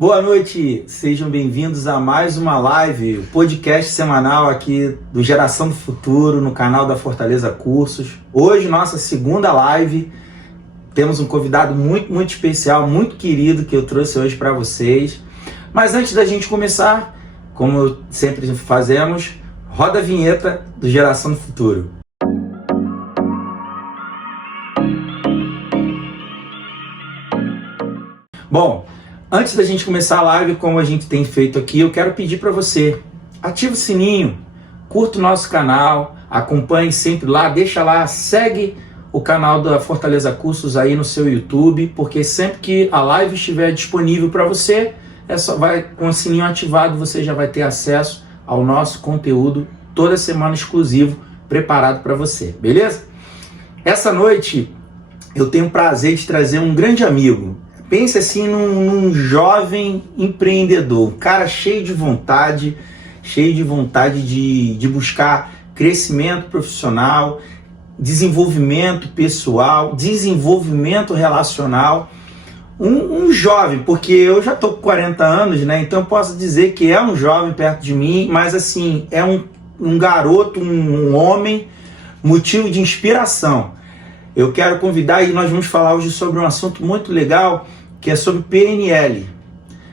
Boa noite, sejam bem-vindos a mais uma live, o podcast semanal aqui do Geração do Futuro, no canal da Fortaleza Cursos. Hoje, nossa segunda live, temos um convidado muito especial, muito querido, que eu trouxe hoje para vocês. Mas antes da gente começar, como sempre fazemos, roda a vinheta do Geração do Futuro. Bom, antes da gente começar a live, como a gente tem feito aqui, eu quero pedir para você, ativa o sininho, curta o nosso canal, acompanhe sempre lá, deixa lá, segue o canal da Fortaleza Cursos aí no seu YouTube, porque sempre que a live estiver disponível para você, com o sininho ativado, você já vai ter acesso ao nosso conteúdo toda semana exclusivo, preparado para você, beleza? Essa noite eu tenho o prazer de trazer um grande amigo. Pense assim num jovem empreendedor, um cara cheio de vontade de buscar crescimento profissional, desenvolvimento pessoal, desenvolvimento relacional. Um jovem, porque eu já estou com 40 anos, né? Então eu posso dizer que é um jovem perto de mim, mas assim, é um garoto, um homem, motivo de inspiração. Eu quero convidar e nós vamos falar hoje sobre um assunto muito legal, que é sobre PNL.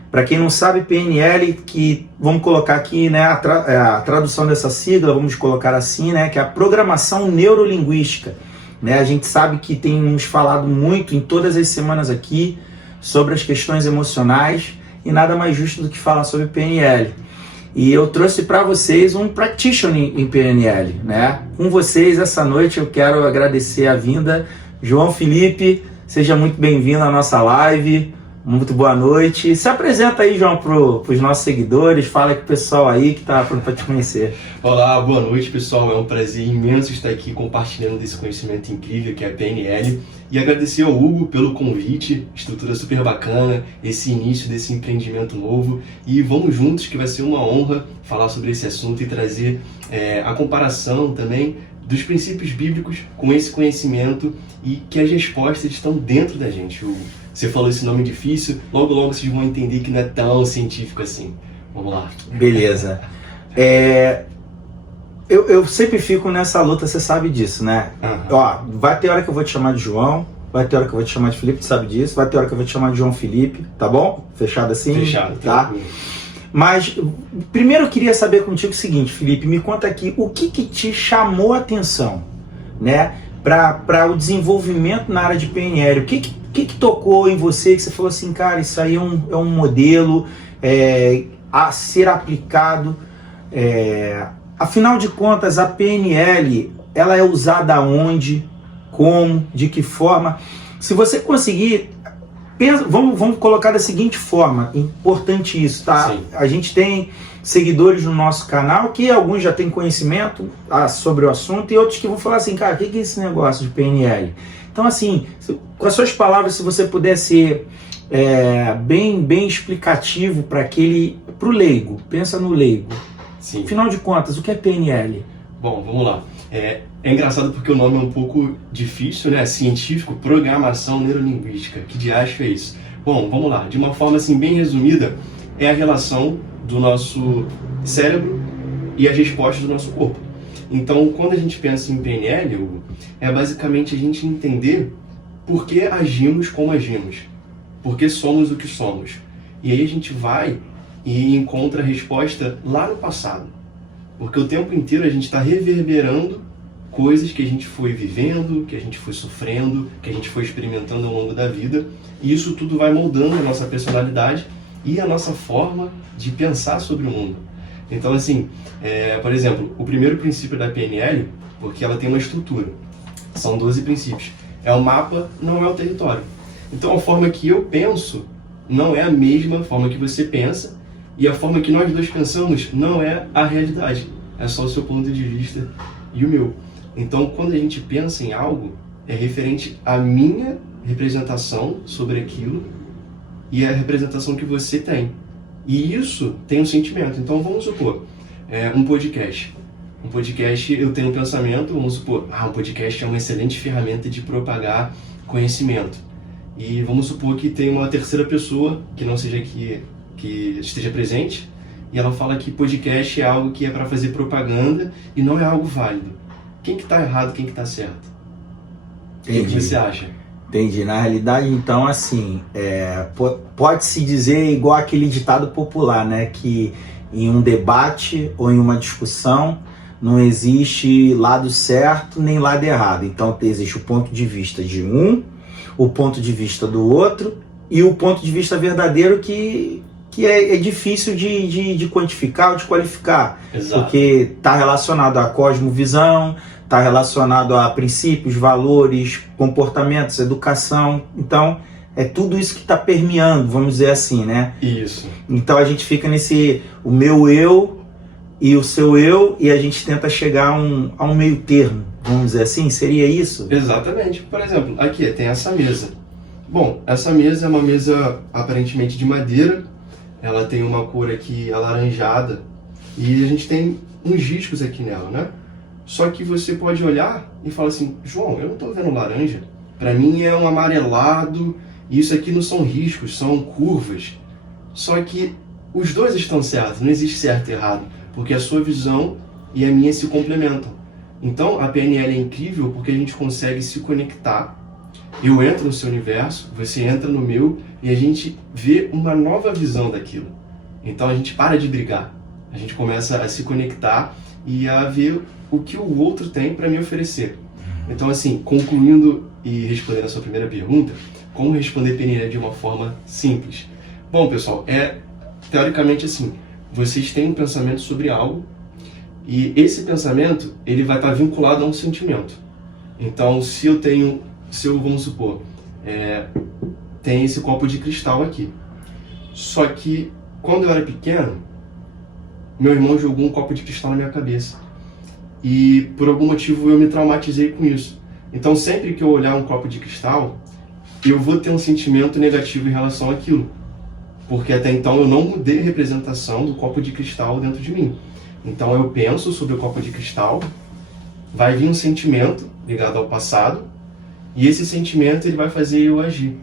Para quem não sabe, PNL, que vamos colocar aqui, né, a tradução dessa sigla, vamos colocar assim, né, que é a programação neurolinguística. Né? A gente sabe que temos falado muito em todas as semanas aqui sobre as questões emocionais e nada mais justo do que falar sobre PNL. E eu trouxe para vocês um practitioner em PNL, né? Com vocês essa noite eu quero agradecer a vinda, João Felipe. Seja muito bem-vindo à nossa live, muito boa noite. Se apresenta aí, João, para os nossos seguidores, fala com o pessoal aí que está pronto para te conhecer. Olá, boa noite, pessoal. É um prazer imenso estar aqui compartilhando desse conhecimento incrível que é a PNL. E agradecer ao Hugo pelo convite, estrutura super bacana, esse início desse empreendimento novo. E vamos juntos, que vai ser uma honra falar sobre esse assunto e trazer a comparação também dos princípios bíblicos com esse conhecimento e que as respostas estão dentro da gente. Você falou esse nome difícil, logo vocês vão entender que não é tão científico assim. Vamos lá. Beleza. Eu sempre fico nessa luta, você sabe disso, né? Uhum. Ó, vai ter hora que eu vou te chamar de João, vai ter hora que eu vou te chamar de Felipe, tu sabe disso, vai ter hora que eu vou te chamar de João Felipe, tá bom? Fechado assim? Fechado, tá? Mas primeiro eu queria saber contigo o seguinte, Felipe, me conta aqui o que te chamou a atenção, né, para o desenvolvimento na área de PNL. O que tocou em você que você falou assim, cara, isso aí é um modelo a ser aplicado. Afinal de contas, a PNL, ela é usada onde, como, de que forma? Se você conseguir... Vamos colocar da seguinte forma, importante isso, tá? Sim. A gente tem seguidores no nosso canal que alguns já têm conhecimento sobre o assunto e outros que vão falar assim, cara, o que é esse negócio de PNL? Então assim, com as suas palavras, se você puder ser bem explicativo para o leigo, pensa no leigo. Sim. Afinal de contas, o que é PNL? Bom, vamos lá. É engraçado porque o nome é um pouco difícil, né? Científico, programação neurolinguística. Que diacho é isso? Bom, vamos lá. De uma forma assim bem resumida, é a relação do nosso cérebro e as respostas do nosso corpo. Então, quando a gente pensa em PNL, Hugo, é basicamente a gente entender por que agimos como agimos, por que somos o que somos. E aí a gente vai e encontra a resposta lá no passado. Porque o tempo inteiro a gente está reverberando coisas que a gente foi vivendo, que a gente foi sofrendo, que a gente foi experimentando ao longo da vida. E isso tudo vai moldando a nossa personalidade e a nossa forma de pensar sobre o mundo. Então, assim, por exemplo, o primeiro princípio da PNL, porque ela tem uma estrutura, são 12 princípios. É o mapa, não é o território. Então, a forma que eu penso não é a mesma forma que você pensa, e a forma que nós dois pensamos não é a realidade, é só o seu ponto de vista e o meu. Então, quando a gente pensa em algo, é referente à minha representação sobre aquilo e a representação que você tem. E isso tem um sentimento. Então, vamos supor, um podcast. Um podcast, eu tenho um pensamento, vamos supor, um podcast é uma excelente ferramenta de propagar conhecimento. E vamos supor que tem uma terceira pessoa, que não seja aqui que esteja presente, e ela fala que podcast é algo que é para fazer propaganda e não é algo válido. Quem que está errado, quem que está certo? Entendi. O que você acha? Entendi. Na realidade, então, assim, pode-se dizer igual aquele ditado popular, né? Que em um debate ou em uma discussão não existe lado certo nem lado errado. Então, existe o ponto de vista de um, o ponto de vista do outro e o ponto de vista verdadeiro que é difícil de quantificar ou de qualificar. Exato. Porque está relacionado à cosmovisão, está relacionado a princípios, valores, comportamentos, educação. Então, é tudo isso que está permeando, vamos dizer assim, né? Isso. Então a gente fica nesse, o meu eu e o seu eu, e a gente tenta chegar a um meio termo, vamos dizer assim, seria isso? Exatamente. Por exemplo, aqui tem essa mesa. Bom, essa mesa é uma mesa aparentemente de madeira, ela tem uma cor aqui alaranjada, e a gente tem uns riscos aqui nela, né? Só que você pode olhar e falar assim, João, eu não estou vendo laranja, para mim é um amarelado, e isso aqui não são riscos, são curvas. Só que os dois estão certos, não existe certo e errado, porque a sua visão e a minha se complementam. Então a PNL é incrível porque a gente consegue se conectar. Eu entro no seu universo, você entra no meu, e a gente vê uma nova visão daquilo. Então a gente para de brigar, a gente começa a se conectar e a ver o que o outro tem para me oferecer. Então, assim, concluindo e respondendo a sua primeira pergunta, como responder PNL de uma forma simples? Bom, pessoal, teoricamente assim, vocês têm um pensamento sobre algo e esse pensamento ele vai estar vinculado a um sentimento. Então, vamos supor, tem esse copo de cristal aqui. Só que, quando eu era pequeno, meu irmão jogou um copo de cristal na minha cabeça. E, por algum motivo, eu me traumatizei com isso. Então, sempre que eu olhar um copo de cristal, eu vou ter um sentimento negativo em relação àquilo. Porque até então eu não mudei a representação do copo de cristal dentro de mim. Então, eu penso sobre o copo de cristal, vai vir um sentimento ligado ao passado, e esse sentimento ele vai fazer eu agir.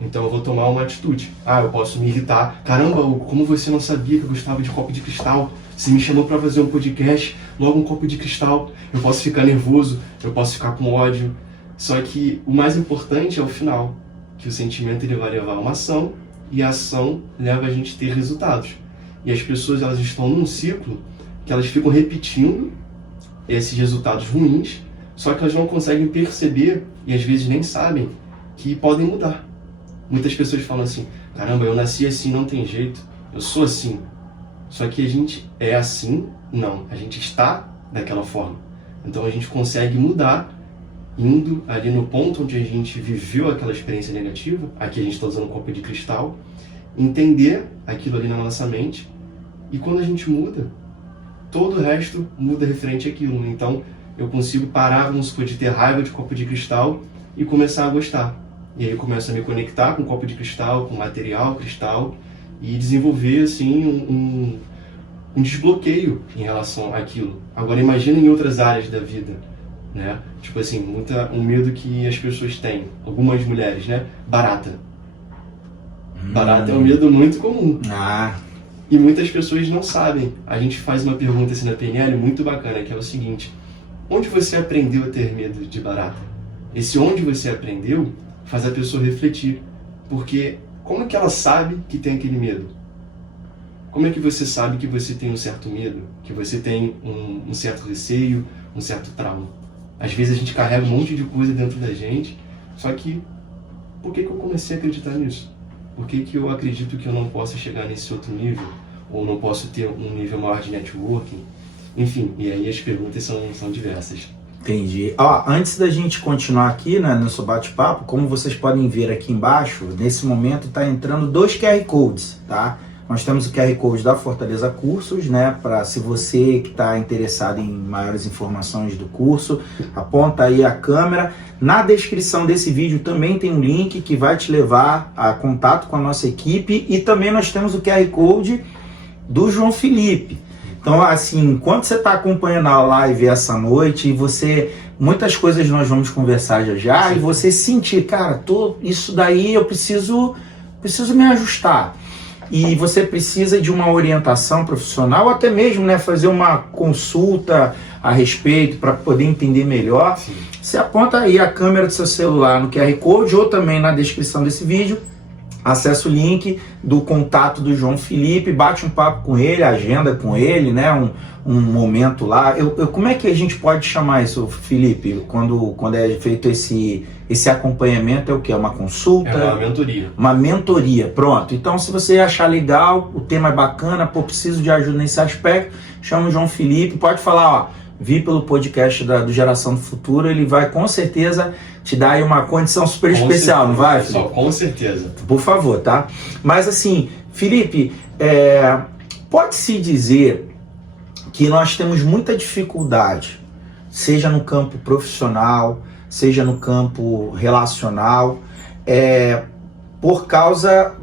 Então eu vou tomar uma atitude. Eu posso me irritar. Caramba, como você não sabia que eu gostava de copo de cristal? Você me chamou para fazer um podcast, logo um copo de cristal. Eu posso ficar nervoso, eu posso ficar com ódio. Só que o mais importante é o final, que o sentimento ele vai levar a uma ação, e a ação leva a gente a ter resultados. E as pessoas elas estão num ciclo que elas ficam repetindo esses resultados ruins, só que elas não conseguem perceber, e às vezes nem sabem, que podem mudar. Muitas pessoas falam assim, caramba, eu nasci assim, não tem jeito, eu sou assim. Só que a gente é assim? Não, a gente está daquela forma. Então a gente consegue mudar, indo ali no ponto onde a gente viveu aquela experiência negativa, aqui a gente está usando um copo de cristal, entender aquilo ali na nossa mente, e quando a gente muda, todo o resto muda referente àquilo. Então eu consigo parar, vamos supor, de ter raiva de copo de cristal e começar a gostar. E aí eu começo a me conectar com copo de cristal, com material cristal, e desenvolver assim um desbloqueio em relação àquilo. Agora imagina em outras áreas da vida, né? Tipo assim, um medo que as pessoas têm, algumas mulheres, né? Barata. Barata é um medo muito comum. E muitas pessoas não sabem. A gente faz uma pergunta assim na PNL muito bacana, que é o seguinte: onde você aprendeu a ter medo de barata? Esse onde você aprendeu faz a pessoa refletir. Porque como é que ela sabe que tem aquele medo? Como é que você sabe que você tem um certo medo? Que você tem um certo receio, um certo trauma? Às vezes a gente carrega um monte de coisa dentro da gente, só que por que eu comecei a acreditar nisso? Por que eu acredito que eu não posso chegar nesse outro nível? Ou não posso ter um nível maior de networking? Enfim, e aí as perguntas são diversas. Entendi. Antes da gente continuar aqui, né, no nosso bate-papo, como vocês podem ver aqui embaixo, nesse momento está entrando 2 QR Codes, tá? Nós temos o QR Code da Fortaleza Cursos, né, para se você que está interessado em maiores informações do curso, aponta aí a câmera. Na descrição desse vídeo também tem um link que vai te levar a contato com a nossa equipe, e também nós temos o QR Code do João Felipe. Então, assim, enquanto você está acompanhando a live essa noite, e muitas coisas nós vamos conversar já, e você sentir, cara, isso daí eu preciso me ajustar. e você precisa de uma orientação profissional, ou até mesmo, né, fazer uma consulta a respeito para poder entender melhor, Sim. você aponta aí a câmera do seu celular no QR Code ou também na descrição desse vídeo, acessa o link do contato do João Felipe, bate um papo com ele, agenda com ele, né, um momento lá. Como é que a gente pode chamar isso, Felipe, quando é feito esse acompanhamento? É o que? É uma consulta? É uma mentoria. Uma mentoria, pronto. Então, se você achar legal, o tema é bacana, pô, preciso de ajuda nesse aspecto, chama o João Felipe, pode falar, ó, vi pelo podcast do Geração do Futuro, ele vai com certeza te dar aí uma condição super especial, não vai, Felipe? Só, com certeza. Por favor, tá? Mas assim, Felipe, pode-se dizer que nós temos muita dificuldade, seja no campo profissional, seja no campo relacional, por causa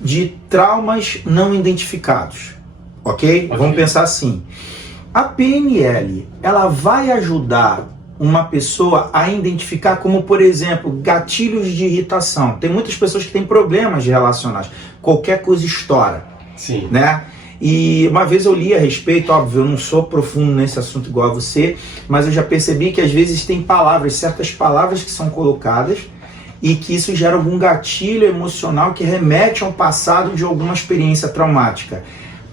de traumas não identificados, ok? Vamos pensar assim. A PNL, ela vai ajudar uma pessoa a identificar como, por exemplo, gatilhos de irritação. Tem muitas pessoas que têm problemas relacionais. Qualquer coisa estoura. Sim. Né? E uma vez eu li a respeito, óbvio, eu não sou profundo nesse assunto igual a você, mas eu já percebi que às vezes tem palavras, certas palavras que são colocadas e que isso gera algum gatilho emocional que remete ao passado de alguma experiência traumática.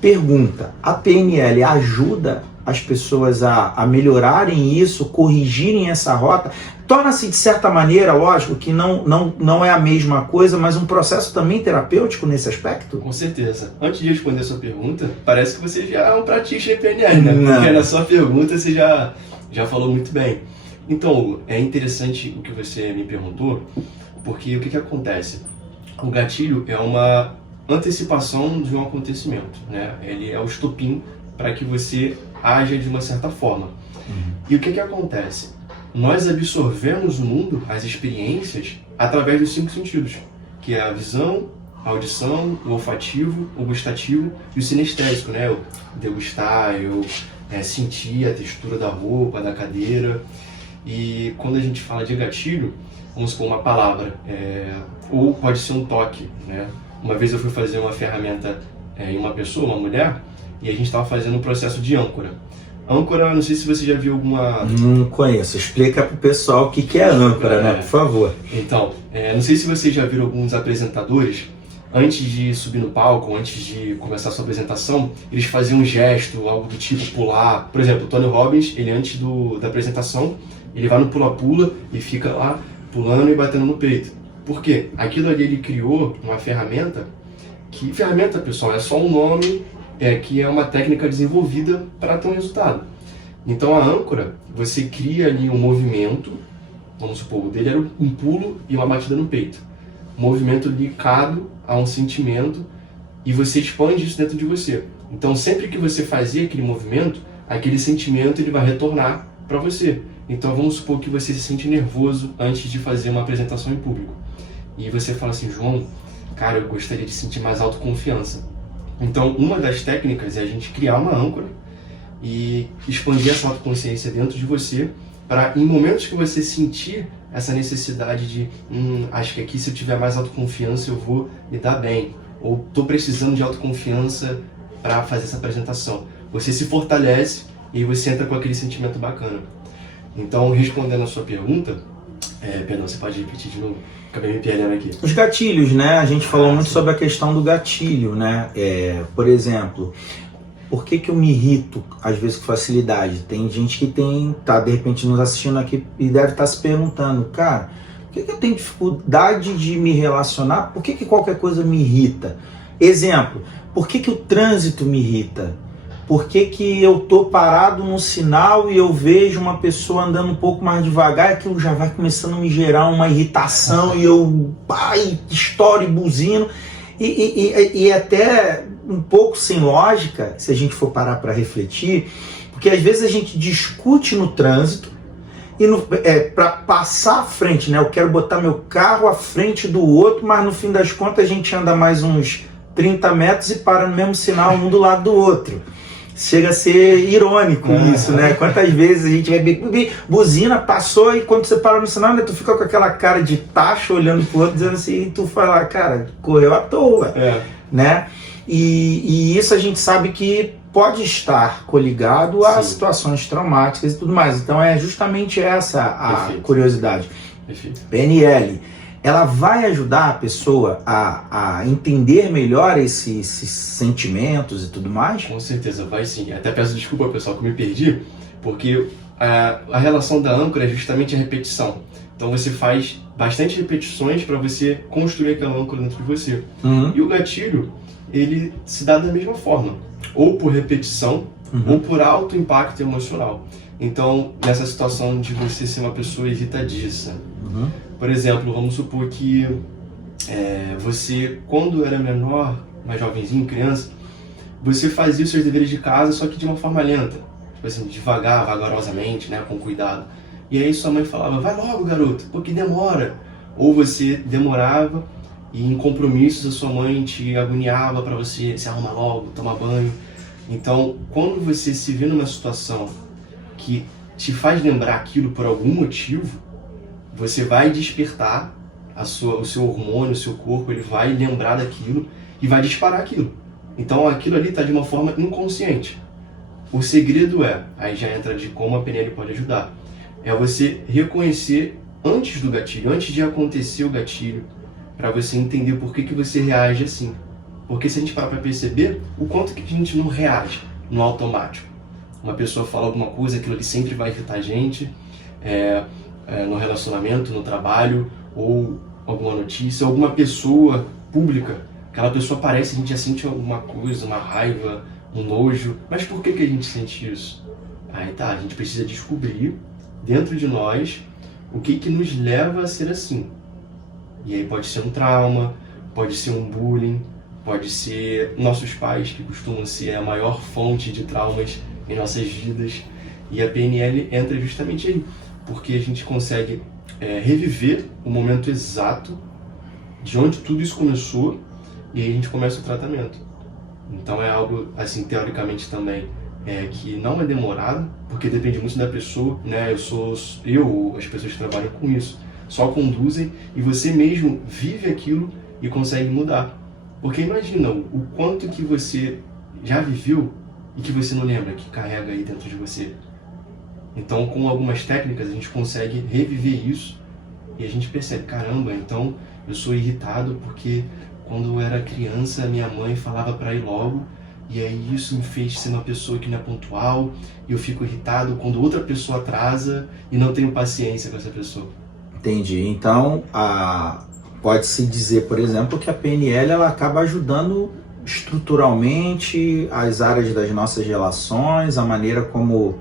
Pergunta, a PNL ajuda as pessoas a melhorarem isso, corrigirem essa rota? Torna-se, de certa maneira, lógico, que não é a mesma coisa, mas um processo também terapêutico nesse aspecto? Com certeza. Antes de responder a sua pergunta, parece que você já é um praticante de PNL, né? Não. Porque na sua pergunta você já falou muito bem. Então, é interessante o que você me perguntou, porque o que acontece? O gatilho é uma antecipação de um acontecimento, né? Ele é o estopim para que você haja de uma certa forma. E o que acontece? Nós absorvemos o mundo, as experiências, através dos 5 sentidos, que é a visão, a audição, o olfativo, o gustativo e o sinestésico, né? Eu degustar, eu sentir a textura da roupa, da cadeira. E quando a gente fala de gatilho, vamos supor uma palavra, ou pode ser um toque, né? Uma vez eu fui fazer uma ferramenta em uma pessoa, uma mulher, e a gente estava fazendo um processo de âncora. Âncora, não sei se você já viu alguma... Não conheço. Explica pro pessoal o que é âncora, né? Por favor. Então, não sei se você já viu alguns apresentadores, antes de subir no palco, antes de começar a sua apresentação, eles faziam um gesto, algo do tipo pular. Por exemplo, o Tony Robbins, ele antes da apresentação, ele vai no pula-pula e fica lá pulando e batendo no peito. Por quê? Aquilo ali ele criou uma ferramenta, que ferramenta, pessoal, é só um nome, que é uma técnica desenvolvida para ter um resultado. Então a âncora, você cria ali um movimento, vamos supor, o dele era um pulo e uma batida no peito. Um movimento ligado a um sentimento e você expande isso dentro de você. Então sempre que você fazer aquele movimento, aquele sentimento ele vai retornar para você. Então vamos supor que você se sente nervoso antes de fazer uma apresentação em público. E você fala assim, João, cara, eu gostaria de sentir mais autoconfiança. Então, uma das técnicas é a gente criar uma âncora e expandir essa autoconsciência dentro de você para, em momentos que você sentir essa necessidade de acho que aqui se eu tiver mais autoconfiança eu vou me dar bem, ou estou precisando de autoconfiança para fazer essa apresentação. Você se fortalece e você entra com aquele sentimento bacana. Então, respondendo a sua pergunta, perdão, você pode repetir de novo? Acabei me perdendo aqui. Os gatilhos, né? A gente falou muito sobre a questão do gatilho, né? Por exemplo, por que eu me irrito, às vezes, com facilidade? Tem gente que tá de repente nos assistindo aqui e deve estar se perguntando, cara, por que eu tenho dificuldade de me relacionar? Por que qualquer coisa me irrita? Exemplo, por que o trânsito me irrita? Por que eu tô parado no sinal e eu vejo uma pessoa andando um pouco mais devagar e aquilo já vai começando a me gerar uma irritação e eu estouro e buzino e até um pouco sem lógica, se a gente for parar para refletir, porque às vezes a gente discute no trânsito e para passar à frente, né? Eu quero botar meu carro à frente do outro, mas no fim das contas a gente anda mais uns 30 metros e para no mesmo sinal, um do lado do outro. Chega a ser irônico isso, né? Quantas vezes a gente vai buzina, passou e quando você para no sinal, né, tu fica com aquela cara de tacho olhando pro outro, dizendo assim, e tu fala, cara, correu à toa, né? E isso a gente sabe que pode estar coligado a Sim. situações traumáticas e tudo mais. Então é justamente essa a Perfeito. curiosidade. Perfeito. PNL, ela vai ajudar a pessoa a entender melhor esses sentimentos e tudo mais? Com certeza, vai sim. Até peço desculpa, pessoal, que eu me perdi, porque a relação da âncora é justamente a repetição. Então você faz bastante repetições para você construir aquela âncora dentro de você. E o gatilho, ele se dá da mesma forma, ou por repetição, ou por alto impacto emocional. Então, nessa situação de você ser uma pessoa irritadiça, por exemplo, vamos supor que você, quando era menor, mais jovenzinho, criança, você fazia os seus deveres de casa, só que de uma forma lenta, tipo assim, devagar, vagarosamente, né, com cuidado. E aí sua mãe falava, vai logo, garoto, porque demora. Ou você demorava e em compromissos a sua mãe te agoniava para você se arrumar logo, tomar banho. Então, quando você se vê numa situação que te faz lembrar aquilo por algum motivo, você vai despertar o seu hormônio, o seu corpo, ele vai lembrar daquilo e vai disparar aquilo. Então aquilo ali está de uma forma inconsciente. O segredo aí já entra de como a PNL pode ajudar, é você reconhecer antes do gatilho, antes de acontecer o gatilho, para você entender por que você reage assim. Porque se a gente parar para perceber, o quanto que a gente não reage no automático. Uma pessoa fala alguma coisa, aquilo ali sempre vai irritar a gente, no relacionamento, no trabalho, ou alguma notícia, alguma pessoa pública, aquela pessoa aparece, a gente já sente alguma coisa, uma raiva, um nojo. Mas por que a gente sente isso? Aí tá, a gente precisa descobrir dentro de nós o que nos leva a ser assim. E aí pode ser um trauma, pode ser um bullying, pode ser nossos pais, que costumam ser a maior fonte de traumas em nossas vidas. E a PNL entra justamente aí, porque a gente consegue reviver o momento exato de onde tudo isso começou, e aí a gente começa o tratamento. Então é algo, assim, teoricamente também, que não é demorado, porque depende muito da pessoa, né? As pessoas que trabalham com isso, só conduzem e você mesmo vive aquilo e consegue mudar. Porque imagina o quanto que você já viveu e que você não lembra, que carrega aí dentro de você. Então, com algumas técnicas, a gente consegue reviver isso e a gente percebe, caramba, então eu sou irritado porque quando eu era criança, minha mãe falava para ir logo, e aí isso me fez ser uma pessoa que não é pontual, e eu fico irritado quando outra pessoa atrasa e não tenho paciência com essa pessoa. Entendi. Então, pode-se dizer, por exemplo, que a PNL ela acaba ajudando estruturalmente as áreas das nossas relações, a maneira como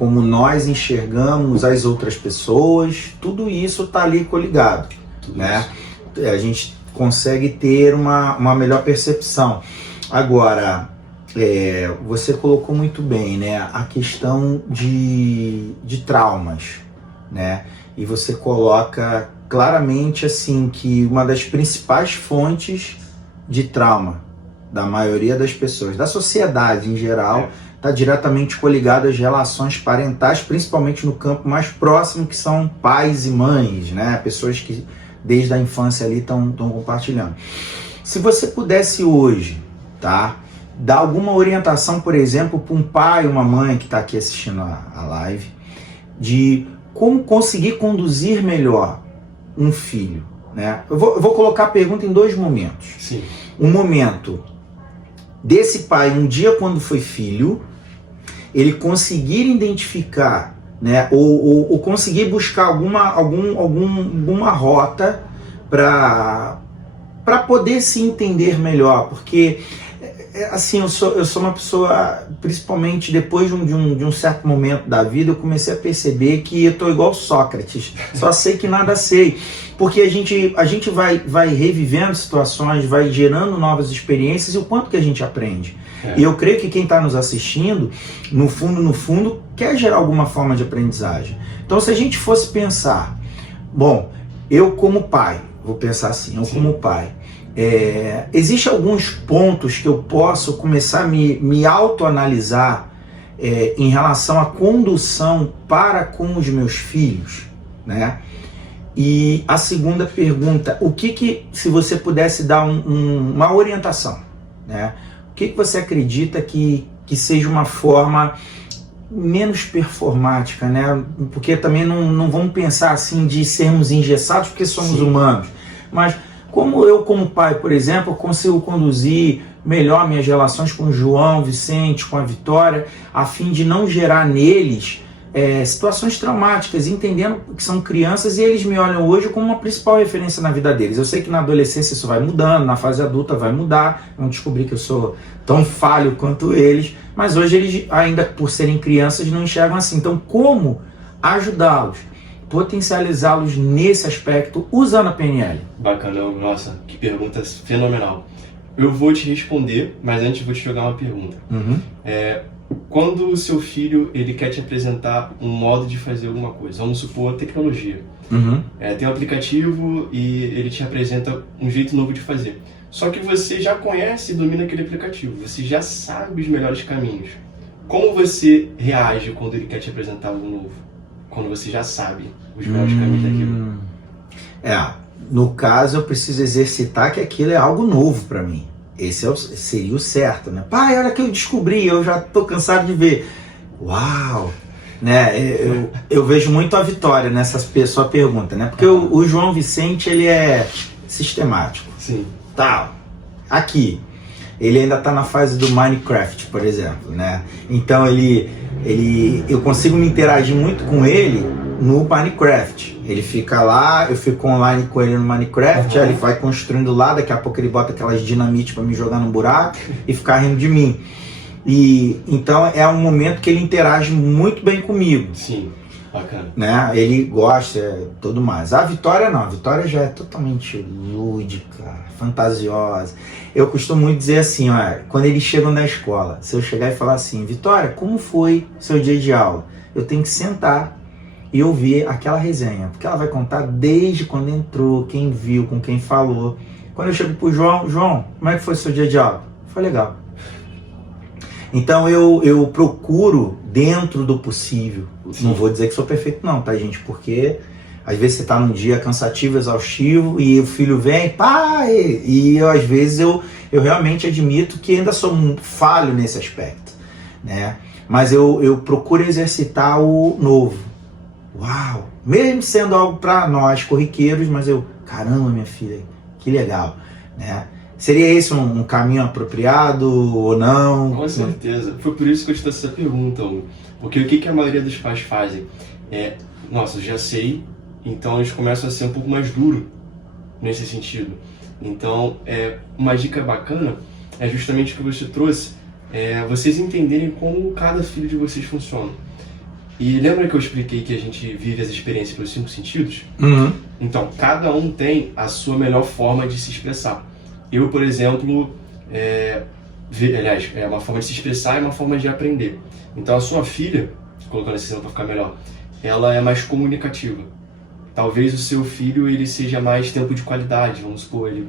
nós enxergamos as outras pessoas, tudo isso está ali coligado, né? A gente consegue ter uma melhor percepção. Agora, você colocou muito bem, né, a questão de traumas, né? E você coloca claramente assim que uma das principais fontes de trauma da maioria das pessoas, da sociedade em geral, está diretamente coligado às relações parentais, principalmente no campo mais próximo, que são pais e mães, né? Pessoas que desde a infância ali estão compartilhando. Se você pudesse hoje, tá, dar alguma orientação, por exemplo, para um pai e uma mãe que está aqui assistindo a live, de como conseguir conduzir melhor um filho, né? Eu vou colocar a pergunta em dois momentos. Sim. Um momento desse pai, um dia quando foi filho, ele conseguir identificar, né, ou conseguir buscar alguma rota para poder se entender melhor, porque assim, eu sou uma pessoa, principalmente depois de um certo momento da vida, eu comecei a perceber que eu estou igual Sócrates, só sei que nada sei, porque a gente vai revivendo situações, vai gerando novas experiências, e o quanto que a gente aprende. E eu creio que quem está nos assistindo, no fundo, quer gerar alguma forma de aprendizagem. Então, se a gente fosse pensar, bom, eu como pai, vou pensar assim, eu como pai, existem alguns pontos que eu posso começar a me autoanalisar em relação à condução para com os meus filhos, né? E a segunda pergunta, se você pudesse dar uma orientação, né? O que você acredita que seja uma forma menos performática, né? Porque também não vamos pensar assim de sermos engessados porque somos humanos, mas como eu, como pai, por exemplo, consigo conduzir melhor minhas relações com o João, Vicente, com a Vitória, a fim de não gerar neles situações traumáticas, entendendo que são crianças e eles me olham hoje como uma principal referência na vida deles. Eu sei que na adolescência isso vai mudando, na fase adulta vai mudar, vão descobrir que eu sou tão falho quanto eles, mas hoje eles, ainda por serem crianças, não enxergam assim. Então, como ajudá-los, potencializá-los nesse aspecto usando a PNL? Bacana, nossa, que pergunta fenomenal. Eu vou te responder, mas antes vou te jogar uma pergunta. Quando o seu filho ele quer te apresentar um modo de fazer alguma coisa, vamos supor tecnologia, tem um aplicativo e ele te apresenta um jeito novo de fazer. Só que você já conhece e domina aquele aplicativo, você já sabe os melhores caminhos. Como você reage quando ele quer te apresentar algo novo? Quando você já sabe os melhores caminhos daquilo? No caso eu preciso exercitar que aquilo é algo novo para mim. Esse seria o certo, né? Pai, olha que eu descobri, eu já tô cansado de ver. Uau! Né? Eu vejo muito a Vitória nessa sua pergunta, né? Porque o João Vicente, ele é sistemático. Sim. Tal. Aqui, ele ainda tá na fase do Minecraft, por exemplo, né? Então eu consigo me interagir muito com ele no Minecraft. Ele fica lá, eu fico online com ele no Minecraft, aí ele vai construindo lá, daqui a pouco ele bota aquelas dinamite para me jogar no buraco e ficar rindo de mim. E então é um momento que ele interage muito bem comigo. Sim, bacana. Né? Ele gosta, tudo mais. A Vitória não, a Vitória já é totalmente lúdica, fantasiosa. Eu costumo muito dizer assim, ó, quando eles chegam da escola, se eu chegar e falar assim, Vitória, como foi seu dia de aula? Eu tenho que sentar e ouvir aquela resenha, porque ela vai contar desde quando entrou, quem viu, com quem falou. Quando eu chego pro João, como é que foi seu dia de aula? Foi legal. Então eu procuro, dentro do possível, não vou dizer que sou perfeito não, tá gente, porque às vezes você tá num dia cansativo, exaustivo, e o filho vem, pai, e às vezes eu realmente admito que ainda sou falho nesse aspecto, né? Mas eu procuro exercitar o novo. Uau! Mesmo sendo algo para nós, corriqueiros, mas caramba, minha filha, que legal, né? Seria esse um caminho apropriado ou não? Com certeza. Foi por isso que eu te fiz essa pergunta, Hugo. Porque o que a maioria dos pais fazem? Nossa, já sei, então eles começam a ser um pouco mais duro nesse sentido. Então, uma dica bacana é justamente o que você trouxe, vocês entenderem como cada filho de vocês funciona. E lembra que eu expliquei que a gente vive as experiências pelos 5 sentidos? Então, cada um tem a sua melhor forma de se expressar. Eu, por exemplo, aliás, uma forma de se expressar e uma forma de aprender. Então, a sua filha, colocando esse exemplo para ficar melhor, ela é mais comunicativa. Talvez o seu filho ele seja mais tempo de qualidade, vamos supor, ele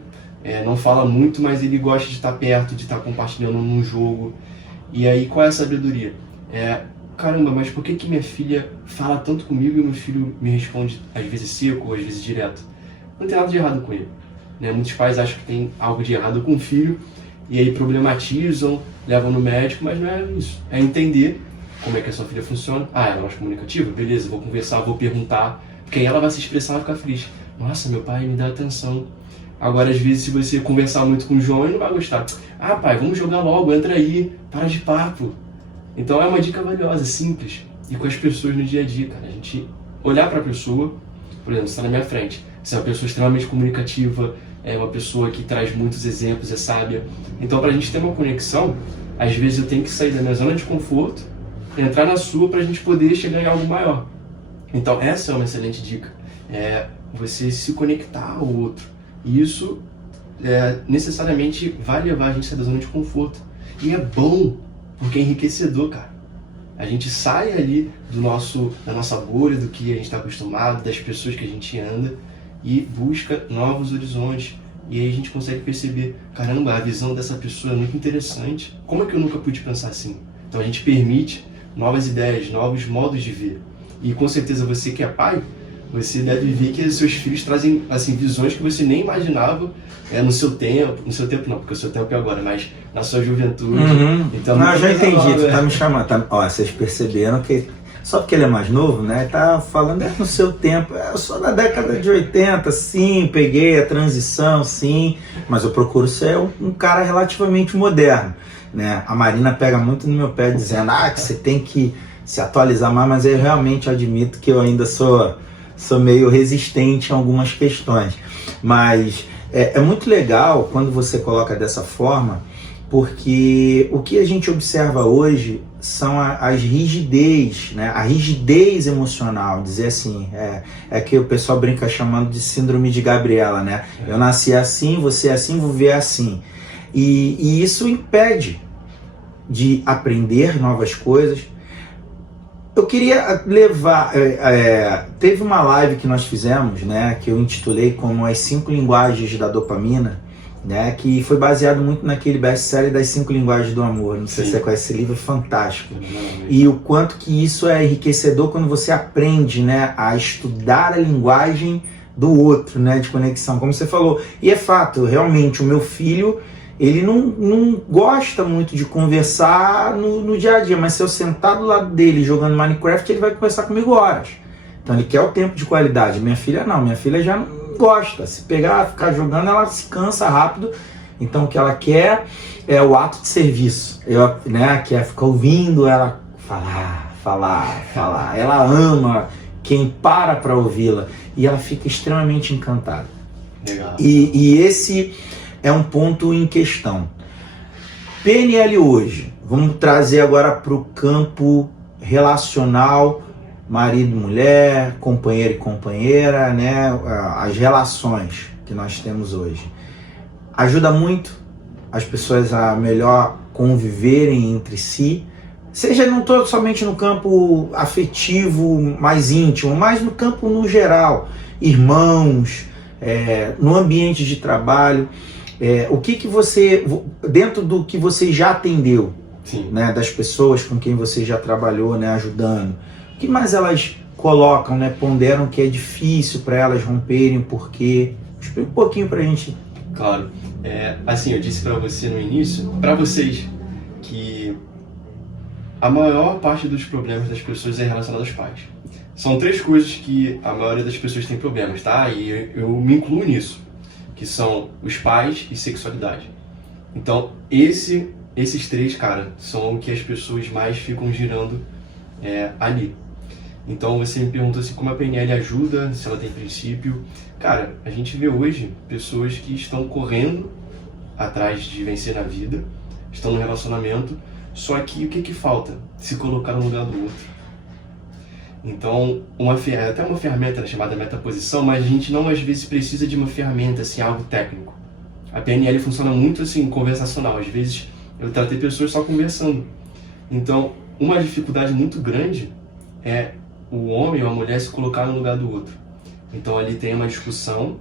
não fala muito, mas ele gosta de estar perto, de estar compartilhando num jogo. E aí, qual é a sabedoria? Caramba, mas por que minha filha fala tanto comigo e meu filho me responde às vezes seco, às vezes direto? Não tem nada de errado com ele, né? Muitos pais acham que tem algo de errado com o filho e aí problematizam, levam no médico, mas não é isso. É entender como é que a sua filha funciona. Ela é mais comunicativa? Beleza, vou conversar, vou perguntar, porque aí ela vai se expressar e vai ficar feliz. Nossa, meu pai me dá atenção. Agora, às vezes, se você conversar muito com o João, ele não vai gostar. Pai, vamos jogar logo, entra aí, para de papo. Então é uma dica valiosa, simples, e com as pessoas no dia a dia, cara. A gente olhar para a pessoa, por exemplo, você está na minha frente, você é uma pessoa extremamente comunicativa, é uma pessoa que traz muitos exemplos, é sábia. Então, para a gente ter uma conexão, às vezes eu tenho que sair da minha zona de conforto, entrar na sua para a gente poder chegar em algo maior. Então, essa é uma excelente dica, você se conectar ao outro. E isso necessariamente vai levar a gente a sair da zona de conforto. E é bom, porque é enriquecedor, cara. A gente sai ali da nossa bolha, do que a gente está acostumado, das pessoas que a gente anda e busca novos horizontes. E aí a gente consegue perceber, caramba, a visão dessa pessoa é muito interessante. Como é que eu nunca pude pensar assim? Então a gente permite novas ideias, novos modos de ver. E com certeza você que é pai, você deve ver que seus filhos trazem assim, visões que você nem imaginava no seu tempo não, porque o seu tempo é agora, mas na sua juventude. Então, não, eu já entendi, tu tá me chamando. Tá, ó, vocês perceberam que só porque ele é mais novo, né? Tá falando no seu tempo. Eu sou da década de 80, sim, peguei a transição, sim, mas eu procuro ser um cara relativamente moderno, né? A Marina pega muito no meu pé dizendo que você tem que se atualizar mais, mas eu realmente admito que eu ainda sou meio resistente em algumas questões. Mas é muito legal quando você coloca dessa forma, porque o que a gente observa hoje são as rigidez, né? A rigidez emocional, dizer assim, é que o pessoal brinca chamando de síndrome de Gabriela, né? Eu nasci assim, você é assim, vou ver assim. E isso impede de aprender novas coisas. Eu queria levar, teve uma live que nós fizemos, né, que eu intitulei como As 5 Linguagens da Dopamina, né, que foi baseado muito naquele best-seller das 5 Linguagens do Amor. Não sei se você conhece esse livro, é fantástico. E o quanto que isso é enriquecedor quando você aprende, né, a estudar a linguagem do outro, né, de conexão, como você falou. E é fato, realmente, o meu filho, ele não gosta muito de conversar no dia a dia, mas se eu sentar do lado dele jogando Minecraft, ele vai conversar comigo horas. Então ele quer o tempo de qualidade. Minha filha não, minha filha já não gosta. Se pegar, ficar jogando, ela se cansa rápido. Então o que ela quer é o ato de serviço. Quer ficar ouvindo ela falar. Ela ama quem para ouvi-la. E ela fica extremamente encantada. Legal. E esse é um ponto em questão. PNL hoje, vamos trazer agora para o campo relacional, marido e mulher, companheiro e companheira, né? As relações que nós temos hoje. Ajuda muito as pessoas a melhor conviverem entre si, seja não todo somente no campo afetivo mais íntimo, mas no campo no geral, irmãos, no ambiente de trabalho. O que você, dentro do que você já atendeu, né, das pessoas com quem você já trabalhou, né, ajudando, o que mais elas colocam, né, ponderam que é difícil para elas romperem, porque explica um pouquinho para a gente. Claro, assim, eu disse para você no início, para vocês, que a maior parte dos problemas das pessoas é relacionada aos pais. São 3 coisas que a maioria das pessoas tem problemas, tá? E eu me incluo nisso, que são os pais e sexualidade. Então, esses 3, cara, são o que as pessoas mais ficam girando ali. Então, você me pergunta assim, como a PNL ajuda, se ela tem princípio. Cara, a gente vê hoje pessoas que estão correndo atrás de vencer na vida, estão no relacionamento, só que o que falta? Se colocar no lugar do outro. Então, até uma ferramenta, né, chamada metaposição, mas a gente não às vezes precisa de uma ferramenta, assim, algo técnico. A PNL funciona muito assim, conversacional. Às vezes eu tratei pessoas só conversando. Então, uma dificuldade muito grande é o homem ou a mulher se colocar no lugar do outro. Então ali tem uma discussão,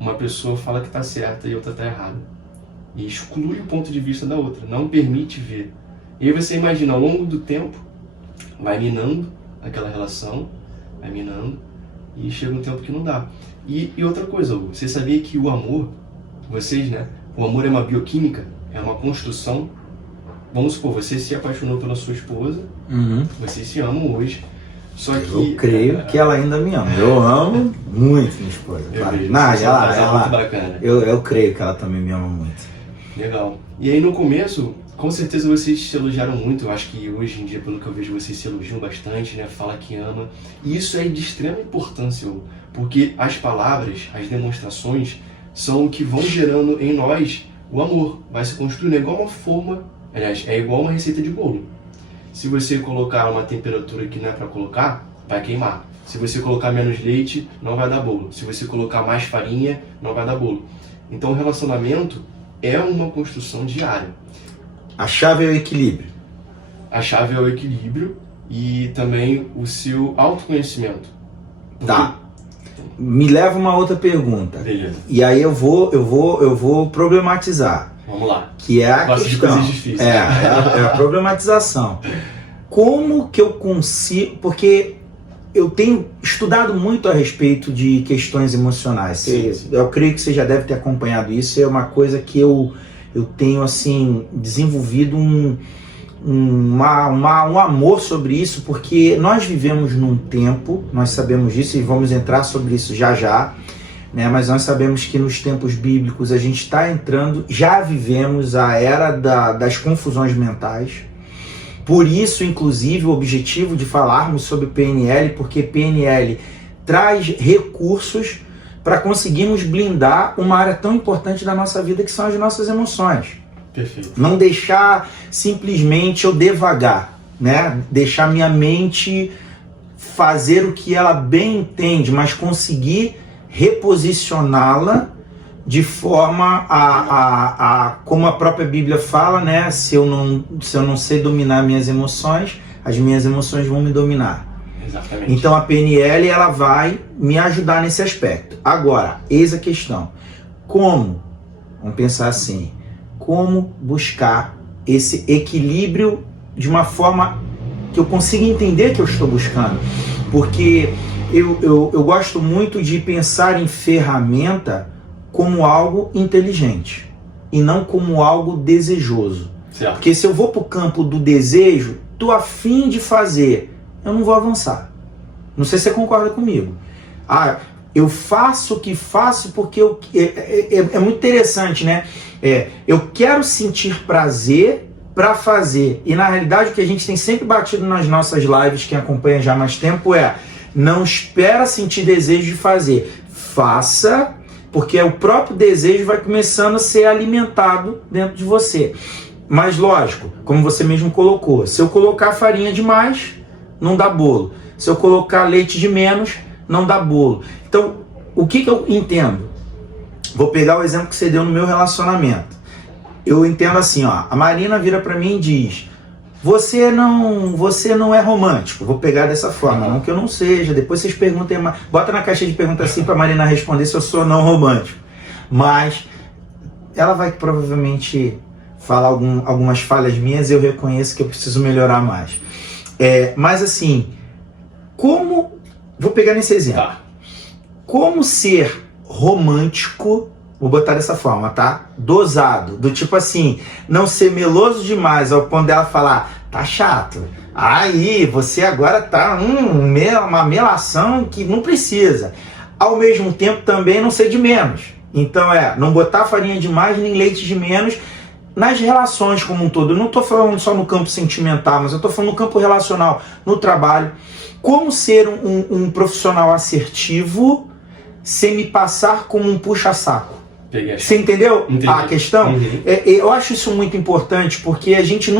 uma pessoa fala que está certa e outra está errada. E exclui o ponto de vista da outra, não permite ver. E aí você imagina, ao longo do tempo, vai minando aquela relação, vai minando, e chega um tempo que não dá. E outra coisa, Hugo, você sabia que o amor, o amor é uma bioquímica, é uma construção. Vamos supor, você se apaixonou pela sua esposa, vocês se amam hoje, só que... Eu creio que ela ainda me ama. Eu amo muito minha esposa. Claro. Vejo, ela, muito bacana. Eu creio que ela também me ama muito. Legal. E aí no começo, com certeza vocês se elogiaram muito. Eu acho que hoje em dia, pelo que eu vejo, vocês se elogiam bastante, né? Fala que ama. E isso é de extrema importância, porque as palavras, as demonstrações, são o que vão gerando em nós o amor. Vai se construindo, é igual uma forma, aliás, é igual uma receita de bolo. Se você colocar uma temperatura que não é para colocar, vai queimar. Se você colocar menos leite, não vai dar bolo. Se você colocar mais farinha, não vai dar bolo. Então o relacionamento é uma construção diária. A chave é o equilíbrio. A chave é o equilíbrio e também o seu autoconhecimento. Tá. Me leva uma outra pergunta. Beleza. E aí eu vou problematizar. Vamos lá. Que é a Gosto questão. de coisas difíceis. É a problematização. Como que eu consigo... Porque eu tenho estudado muito a respeito de questões emocionais. Sim, sim. Eu creio que você já deve ter acompanhado isso. É uma coisa que eu tenho assim desenvolvido um amor sobre isso, porque nós vivemos num tempo, nós sabemos disso e vamos entrar sobre isso já já, né? Mas nós sabemos que nos tempos bíblicos a gente está entrando, já vivemos a era das confusões mentais. Por isso, inclusive, o objetivo de falarmos sobre PNL, porque PNL traz recursos para conseguirmos blindar uma área tão importante da nossa vida, que são as nossas emoções. Perfeito. Não deixar simplesmente eu devagar, né? Deixar minha mente fazer o que ela bem entende, mas conseguir reposicioná-la de forma como a própria Bíblia fala, né? Se eu não sei dominar minhas emoções, as minhas emoções vão me dominar. Exatamente. Então a PNL ela vai me ajudar nesse aspecto. Agora, eis a questão. Como? Vamos pensar assim. Como buscar esse equilíbrio de uma forma que eu consiga entender que eu estou buscando? Porque eu gosto muito de pensar em ferramenta como algo inteligente e não como algo desejoso. Certo. Porque se eu vou para o campo do desejo, tô a fim de fazer, eu não vou avançar. Não sei se você concorda comigo. Eu faço o que faço porque é muito interessante, né? Eu quero sentir prazer para fazer. E na realidade o que a gente tem sempre batido nas nossas lives, quem acompanha já há mais tempo, não espera sentir desejo de fazer. Faça, porque o próprio desejo vai começando a ser alimentado dentro de você. Mas lógico, como você mesmo colocou, se eu colocar farinha demais, não dá bolo. Se eu colocar leite de menos, não dá bolo. Então, o que eu entendo? Vou pegar o exemplo que você deu no meu relacionamento. Eu entendo assim, a Marina vira para mim e diz: você não é romântico. Vou pegar dessa forma, não que eu não seja. Depois vocês perguntem, bota na caixa de perguntas assim para a Marina responder se eu sou não romântico. Mas ela vai provavelmente falar algumas falhas minhas e eu reconheço que eu preciso melhorar mais. Mas assim, vou pegar nesse exemplo. Tá. Como ser romântico, vou botar dessa forma, tá? Dosado, do tipo assim, não ser meloso demais ao ponto dela falar: tá chato, aí você agora tá uma melação que não precisa. Ao mesmo tempo também não ser de menos. Então não botar farinha demais nem leite de menos nas relações como um todo. Eu não tô falando só no campo sentimental, mas eu tô falando no campo relacional, no trabalho. Como ser um profissional assertivo sem me passar como um puxa-saco? Você entendeu a questão? Uhum. Eu acho isso muito importante, porque a gente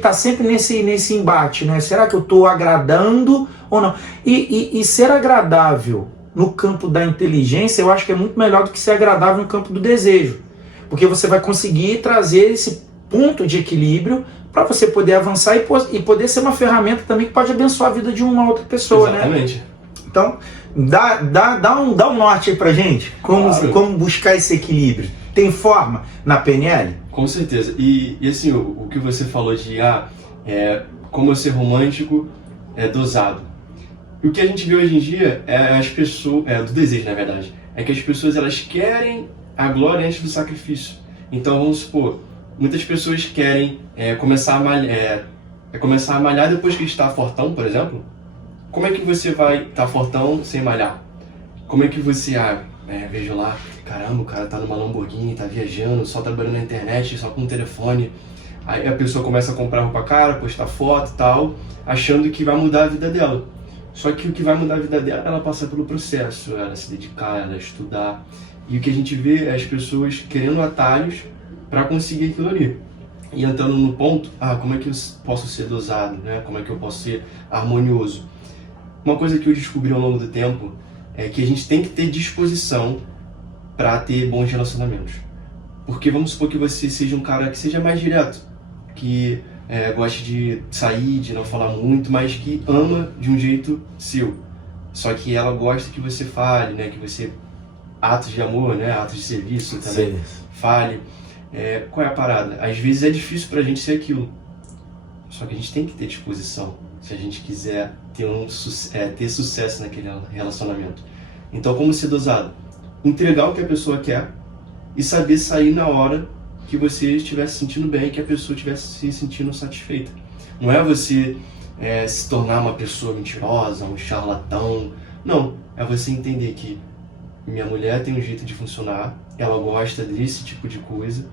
tá sempre nesse embate, né? Será que eu estou agradando ou não? E ser agradável no campo da inteligência, eu acho que é muito melhor do que ser agradável no campo do desejo. Porque você vai conseguir trazer esse ponto de equilíbrio para você poder avançar e poder ser uma ferramenta também que pode abençoar a vida de uma outra pessoa. Exatamente. Né? Então, dá um norte aí pra gente, como buscar esse equilíbrio. Tem forma na PNL? Com certeza. E assim, o que você falou de como ser romântico dosado. E o que a gente vê hoje em dia as pessoas, do desejo na verdade, é que as pessoas elas querem a glória antes do sacrifício. Então vamos supor, muitas pessoas querem começar a malhar depois que está fortão, por exemplo. Como é que você vai estar fortão sem malhar? Como é que você, vejo lá, caramba, o cara tá numa Lamborghini, tá viajando, só trabalhando na internet, só com um telefone. Aí a pessoa começa a comprar roupa cara, postar foto e tal, achando que vai mudar a vida dela. Só que o que vai mudar a vida dela, ela passa pelo processo, ela se dedicar, ela estudar. E o que a gente vê é as pessoas querendo atalhos para conseguir aquilo ali. E entrando no ponto, como é que eu posso ser dosado, né? Como é que eu posso ser harmonioso? Uma coisa que eu descobri ao longo do tempo é que a gente tem que ter disposição para ter bons relacionamentos. Porque vamos supor que você seja um cara que seja mais direto, que goste de sair, de não falar muito, mas que ama de um jeito seu. Só que ela gosta que você fale, né? Que você, atos de amor, né? Atos de serviço também, fale. Qual é a parada? Às vezes é difícil pra gente ser aquilo. Só que a gente tem que ter disposição se a gente quiser ter sucesso naquele relacionamento. Então, como ser dosado? Entregar o que a pessoa quer e saber sair na hora que você estiver se sentindo bem, que a pessoa estivesse se sentindo satisfeita. Não é você se tornar uma pessoa mentirosa, um charlatão. Não, é você entender que minha mulher tem um jeito de funcionar, ela gosta desse tipo de coisa,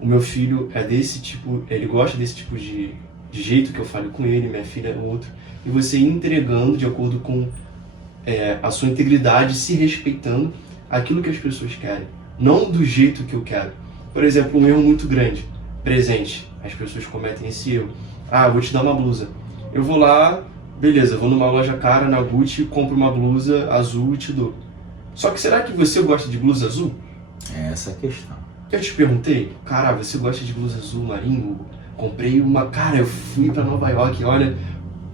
o meu filho é desse tipo, ele gosta desse tipo de jeito que eu falo com ele, minha filha é outro, e você ir entregando de acordo com a sua integridade, se respeitando aquilo que as pessoas querem, não do jeito que eu quero. Por exemplo, um erro muito grande, presente, as pessoas cometem esse erro. Eu vou te dar uma blusa. Eu vou lá, beleza, vou numa loja cara, na Gucci, compro uma blusa azul e te dou. Só que será que você gosta de blusa azul? É essa a questão. Eu te perguntei, cara, você gosta de blusa azul marinho? Comprei uma, cara, eu fui pra Nova York, olha,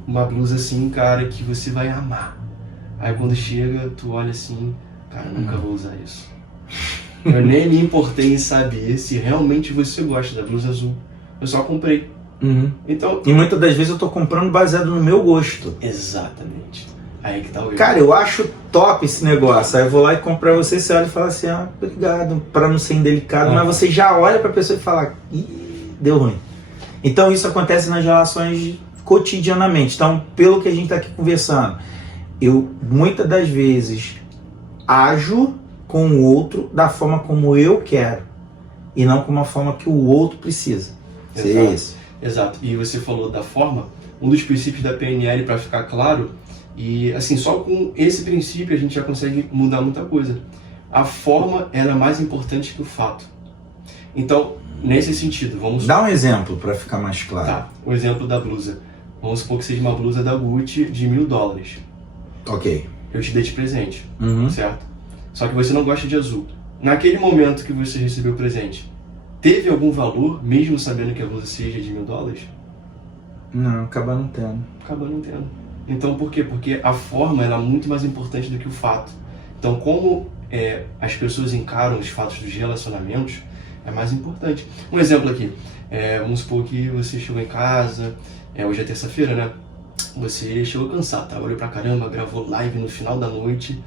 uma blusa assim, cara, que você vai amar. Aí quando chega, tu olha assim, cara, nunca vou usar isso. Eu nem me importei em saber se realmente você gosta da blusa azul. Eu só comprei. Então, e muitas das vezes eu tô comprando baseado no meu gosto. Exatamente. Aí que tá o erro. Cara, eu acho top esse negócio. Aí eu vou lá e compro pra você, você olha e fala assim, obrigado, pra não ser indelicado, mas você já olha pra pessoa e fala, deu ruim. Então isso acontece nas relações cotidianamente. Então, pelo que a gente tá aqui conversando, eu muitas das vezes ajo com o outro da forma como eu quero e não como a forma que o outro precisa. Seria isso. Exato. E você falou da forma, um dos princípios da PNL, para ficar claro, e assim, só com esse princípio a gente já consegue mudar muita coisa. A forma ela é mais importante que o fato. Então, nesse sentido, vamos... Dá um exemplo para ficar mais claro. Tá, o exemplo da blusa. Vamos supor que seja uma blusa da Gucci de $1.000. Ok. Eu te dei de presente, certo? Só que você não gosta de azul. Naquele momento que você recebeu o presente, teve algum valor, mesmo sabendo que a blusa seja de $1.000? Não, acaba não tendo. Acaba não tendo. Então por quê? Porque a forma ela é muito mais importante do que o fato. Então como as pessoas encaram os fatos dos relacionamentos é mais importante. Um exemplo aqui, vamos supor que você chegou em casa, hoje é terça-feira, né? Você chegou cansado, trabalhou pra caramba, gravou live no final da noite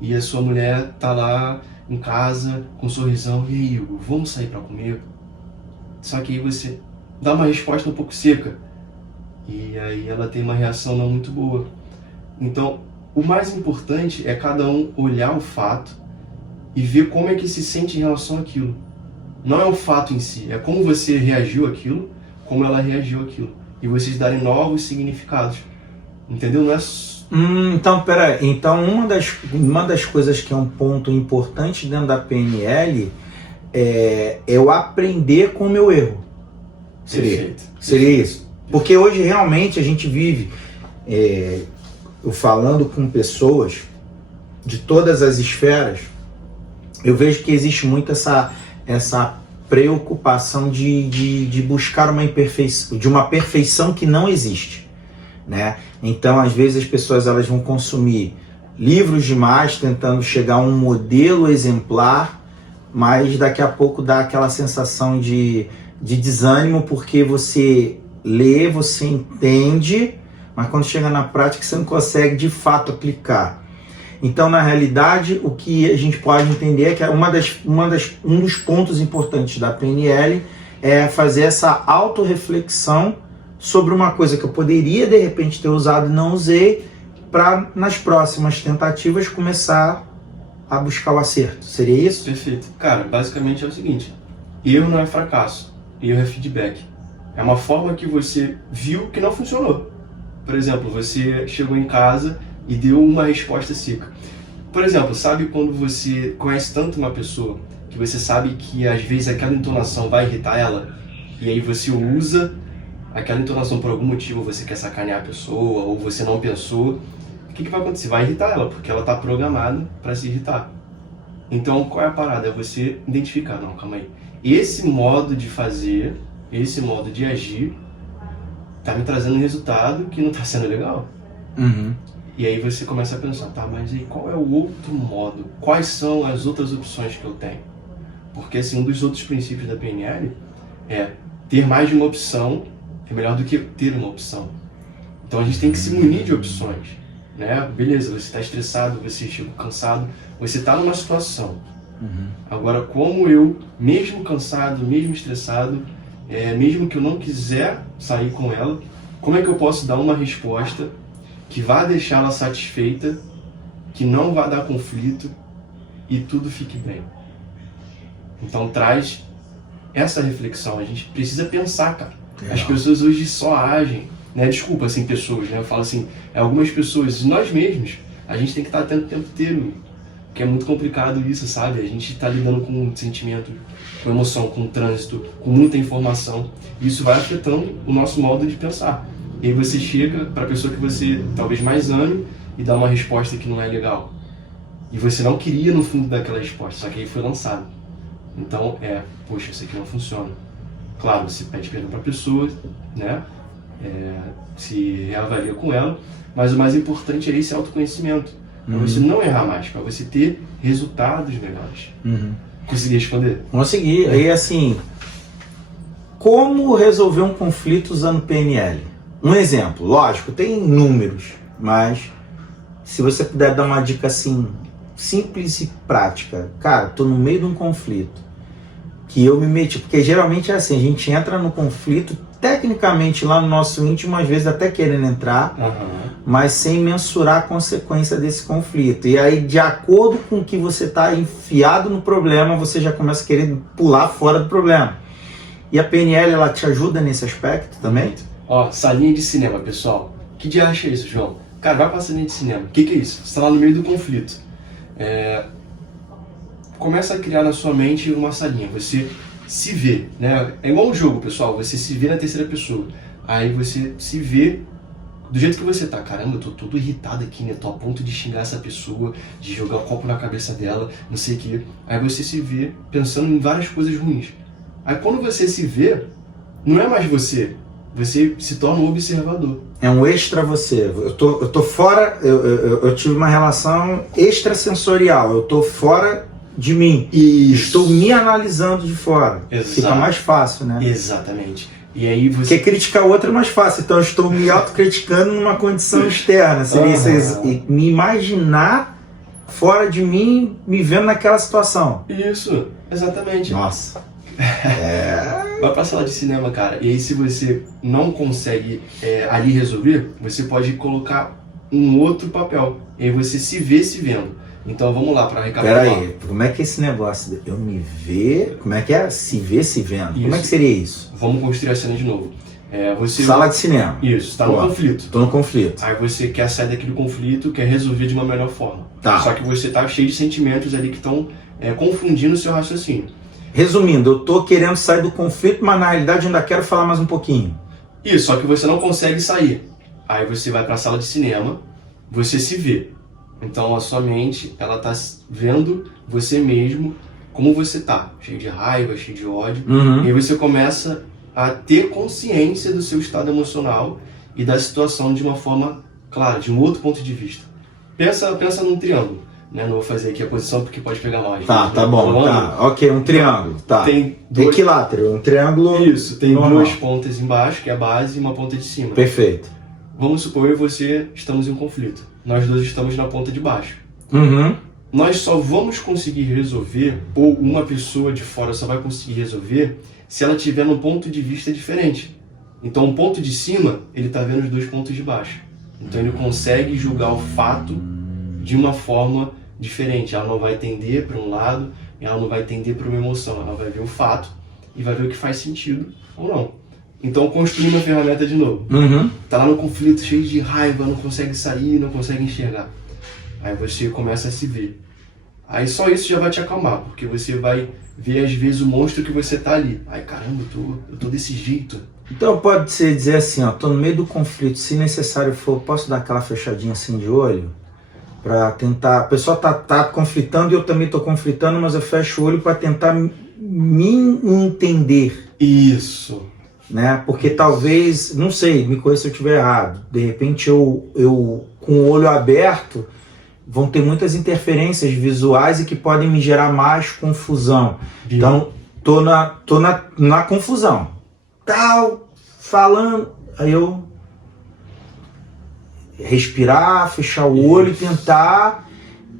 e a sua mulher tá lá em casa com um sorrisão, e aí, Hugo, vamos sair pra comer? Só que aí você dá uma resposta um pouco seca e aí ela tem uma reação não muito boa. Então, o mais importante é cada um olhar o fato e ver como é que se sente em relação àquilo. Não é o fato em si, é como você reagiu àquilo, como ela reagiu àquilo. E vocês darem novos significados. Entendeu? Não é... Então, peraí. Então, uma das coisas que é um ponto importante dentro da PNL é eu aprender com o meu erro. Seria isso. Porque hoje realmente a gente vive, eu falando com pessoas de todas as esferas, eu vejo que existe muito essa preocupação de buscar uma perfeição que não existe, né? Então, às vezes as pessoas elas vão consumir livros demais tentando chegar a um modelo exemplar, mas daqui a pouco dá aquela sensação de desânimo porque você lê, você entende, mas quando chega na prática você não consegue de fato aplicar. Então, na realidade, o que a gente pode entender é que um dos pontos importantes da PNL é fazer essa autorreflexão sobre uma coisa que eu poderia, de repente, ter usado e não usei, para, nas próximas tentativas, começar a buscar o acerto. Seria isso? Perfeito. Cara, basicamente é o seguinte, erro não é fracasso, erro é feedback. É uma forma que você viu que não funcionou. Por exemplo, você chegou em casa e deu uma resposta seca. Por exemplo, sabe quando você conhece tanto uma pessoa que você sabe que às vezes aquela entonação vai irritar ela e aí você usa aquela entonação por algum motivo, você quer sacanear a pessoa ou você não pensou, o que vai acontecer? Vai irritar ela, porque ela está programada para se irritar. Então, qual é a parada? É você identificar, não, calma aí. Esse modo de fazer, esse modo de agir tá me trazendo um resultado que não está sendo legal. E aí você começa a pensar, tá, mas aí qual é o outro modo? Quais são as outras opções que eu tenho? Porque assim, um dos outros princípios da PNL é ter mais de uma opção é melhor do que ter uma opção. Então a gente tem que se munir de opções, né? Beleza, você está estressado, você chegou cansado, você está numa situação. Agora, como eu, mesmo cansado, mesmo estressado, mesmo que eu não quiser sair com ela, como é que eu posso dar uma resposta que vá deixá-la satisfeita, que não vá dar conflito e tudo fique bem? Então traz essa reflexão, a gente precisa pensar, cara. As pessoas hoje só agem, né? Desculpa, assim, pessoas, né? Eu falo assim, algumas pessoas, nós mesmos, a gente tem que estar atento o tempo inteiro, porque é muito complicado isso, sabe? A gente está lidando com sentimento, com emoção, com trânsito, com muita informação, e isso vai afetando o nosso modo de pensar. E aí você chega para a pessoa que você talvez mais ame e dá uma resposta que não é legal. E você não queria no fundo daquela resposta, só que aí foi lançado. Então, poxa, isso aqui não funciona. Claro, você pede perdão para a pessoa, né? Se reavalia com ela, mas o mais importante é esse autoconhecimento. Para você não errar mais, para você ter resultados melhores. Consegui responder? Consegui. Aí, assim, como resolver um conflito usando PNL? Um exemplo, lógico, tem números, mas se você puder dar uma dica assim, simples e prática. Cara, tô no meio de um conflito que eu me meti, porque geralmente é assim, a gente entra no conflito, tecnicamente lá no nosso íntimo, às vezes até querendo entrar, mas sem mensurar a consequência desse conflito. E aí, de acordo com o que você está enfiado no problema, você já começa a querer pular fora do problema. E a PNL, ela te ajuda nesse aspecto também? Ó, salinha de cinema, pessoal. Que dia acha isso, João? Cara, vai pra salinha de cinema. O que é isso? Você está lá no meio do conflito. Começa a criar na sua mente uma salinha. Você se vê, né? É igual um jogo, pessoal. Você se vê na terceira pessoa. Aí você se vê do jeito que você tá. Caramba, eu tô todo irritado aqui, né? Tô a ponto de xingar essa pessoa, de jogar o copo na cabeça dela, não sei o quê. Aí você se vê pensando em várias coisas ruins. Aí quando você se vê, não é mais você. Você se torna um observador. É um extra você. Eu tô fora, eu tive uma relação extrasensorial. Eu tô fora de mim. E estou me analisando de fora. Exato. Fica mais fácil, né? Exatamente. E aí você... Porque criticar o outro é mais fácil. Então eu estou me autocriticando numa condição externa. Seria me imaginar fora de mim, me vendo naquela situação. Isso, exatamente. Nossa. Vai pra sala de cinema, cara. E aí se você não consegue ali resolver, você pode colocar um outro papel. E aí você se vê se vendo. Então vamos lá para recapitular. Peraí, como é que é esse negócio? Eu me ver, como é que é? Se ver se vendo. Isso. Como é que seria isso? Vamos construir a cena de novo. Sala de cinema. Isso, tá no conflito. Tô no conflito. Aí você quer sair daquele conflito, quer resolver de uma melhor forma. Tá. Só que você tá cheio de sentimentos ali que estão confundindo o seu raciocínio. Resumindo, eu tô querendo sair do conflito, mas na realidade eu ainda quero falar mais um pouquinho. Isso, só que você não consegue sair. Aí você vai para a sala de cinema, você se vê. Então a sua mente, ela tá vendo você mesmo como você tá, cheio de raiva, cheio de ódio. E aí você começa a ter consciência do seu estado emocional e da situação de uma forma clara, de um outro ponto de vista. Pensa num triângulo. Né? Não vou fazer aqui a posição porque pode pegar mais. Tá bom, tá. Ok, um triângulo. Tá. Tem equilátero, um triângulo. Isso, tem normal. 2 pontas embaixo, que é a base, e uma ponta de cima. Perfeito. Vamos supor eu e você estamos em um conflito. Nós dois estamos na ponta de baixo. Nós só vamos conseguir resolver, ou uma pessoa de fora só vai conseguir resolver, se ela tiver num ponto de vista diferente. Então o ponto de cima, ele está vendo os 2 pontos de baixo. Então ele consegue julgar o fato de uma forma diferente. Ela não vai tender para um lado, ela não vai tender para uma emoção, ela vai ver o fato e vai ver o que faz sentido ou não. Então construir uma ferramenta de novo. Tá lá no conflito, cheio de raiva, não consegue sair, não consegue enxergar. Aí você começa a se ver. Aí só isso já vai te acalmar, porque você vai ver às vezes o monstro que você tá ali. Ai caramba, eu tô desse jeito. Então pode ser dizer assim, ó, tô no meio do conflito, se necessário for, posso dar aquela fechadinha assim de olho? Para tentar, a pessoa tá conflitando e eu também tô conflitando, mas eu fecho o olho para tentar me entender. Isso. Né? Porque talvez, não sei, me corrija se eu estiver errado, de repente eu com o olho aberto vão ter muitas interferências visuais e que podem me gerar mais confusão. Então tô na confusão. Tal, falando, aí eu respirar, fechar o olho e tentar,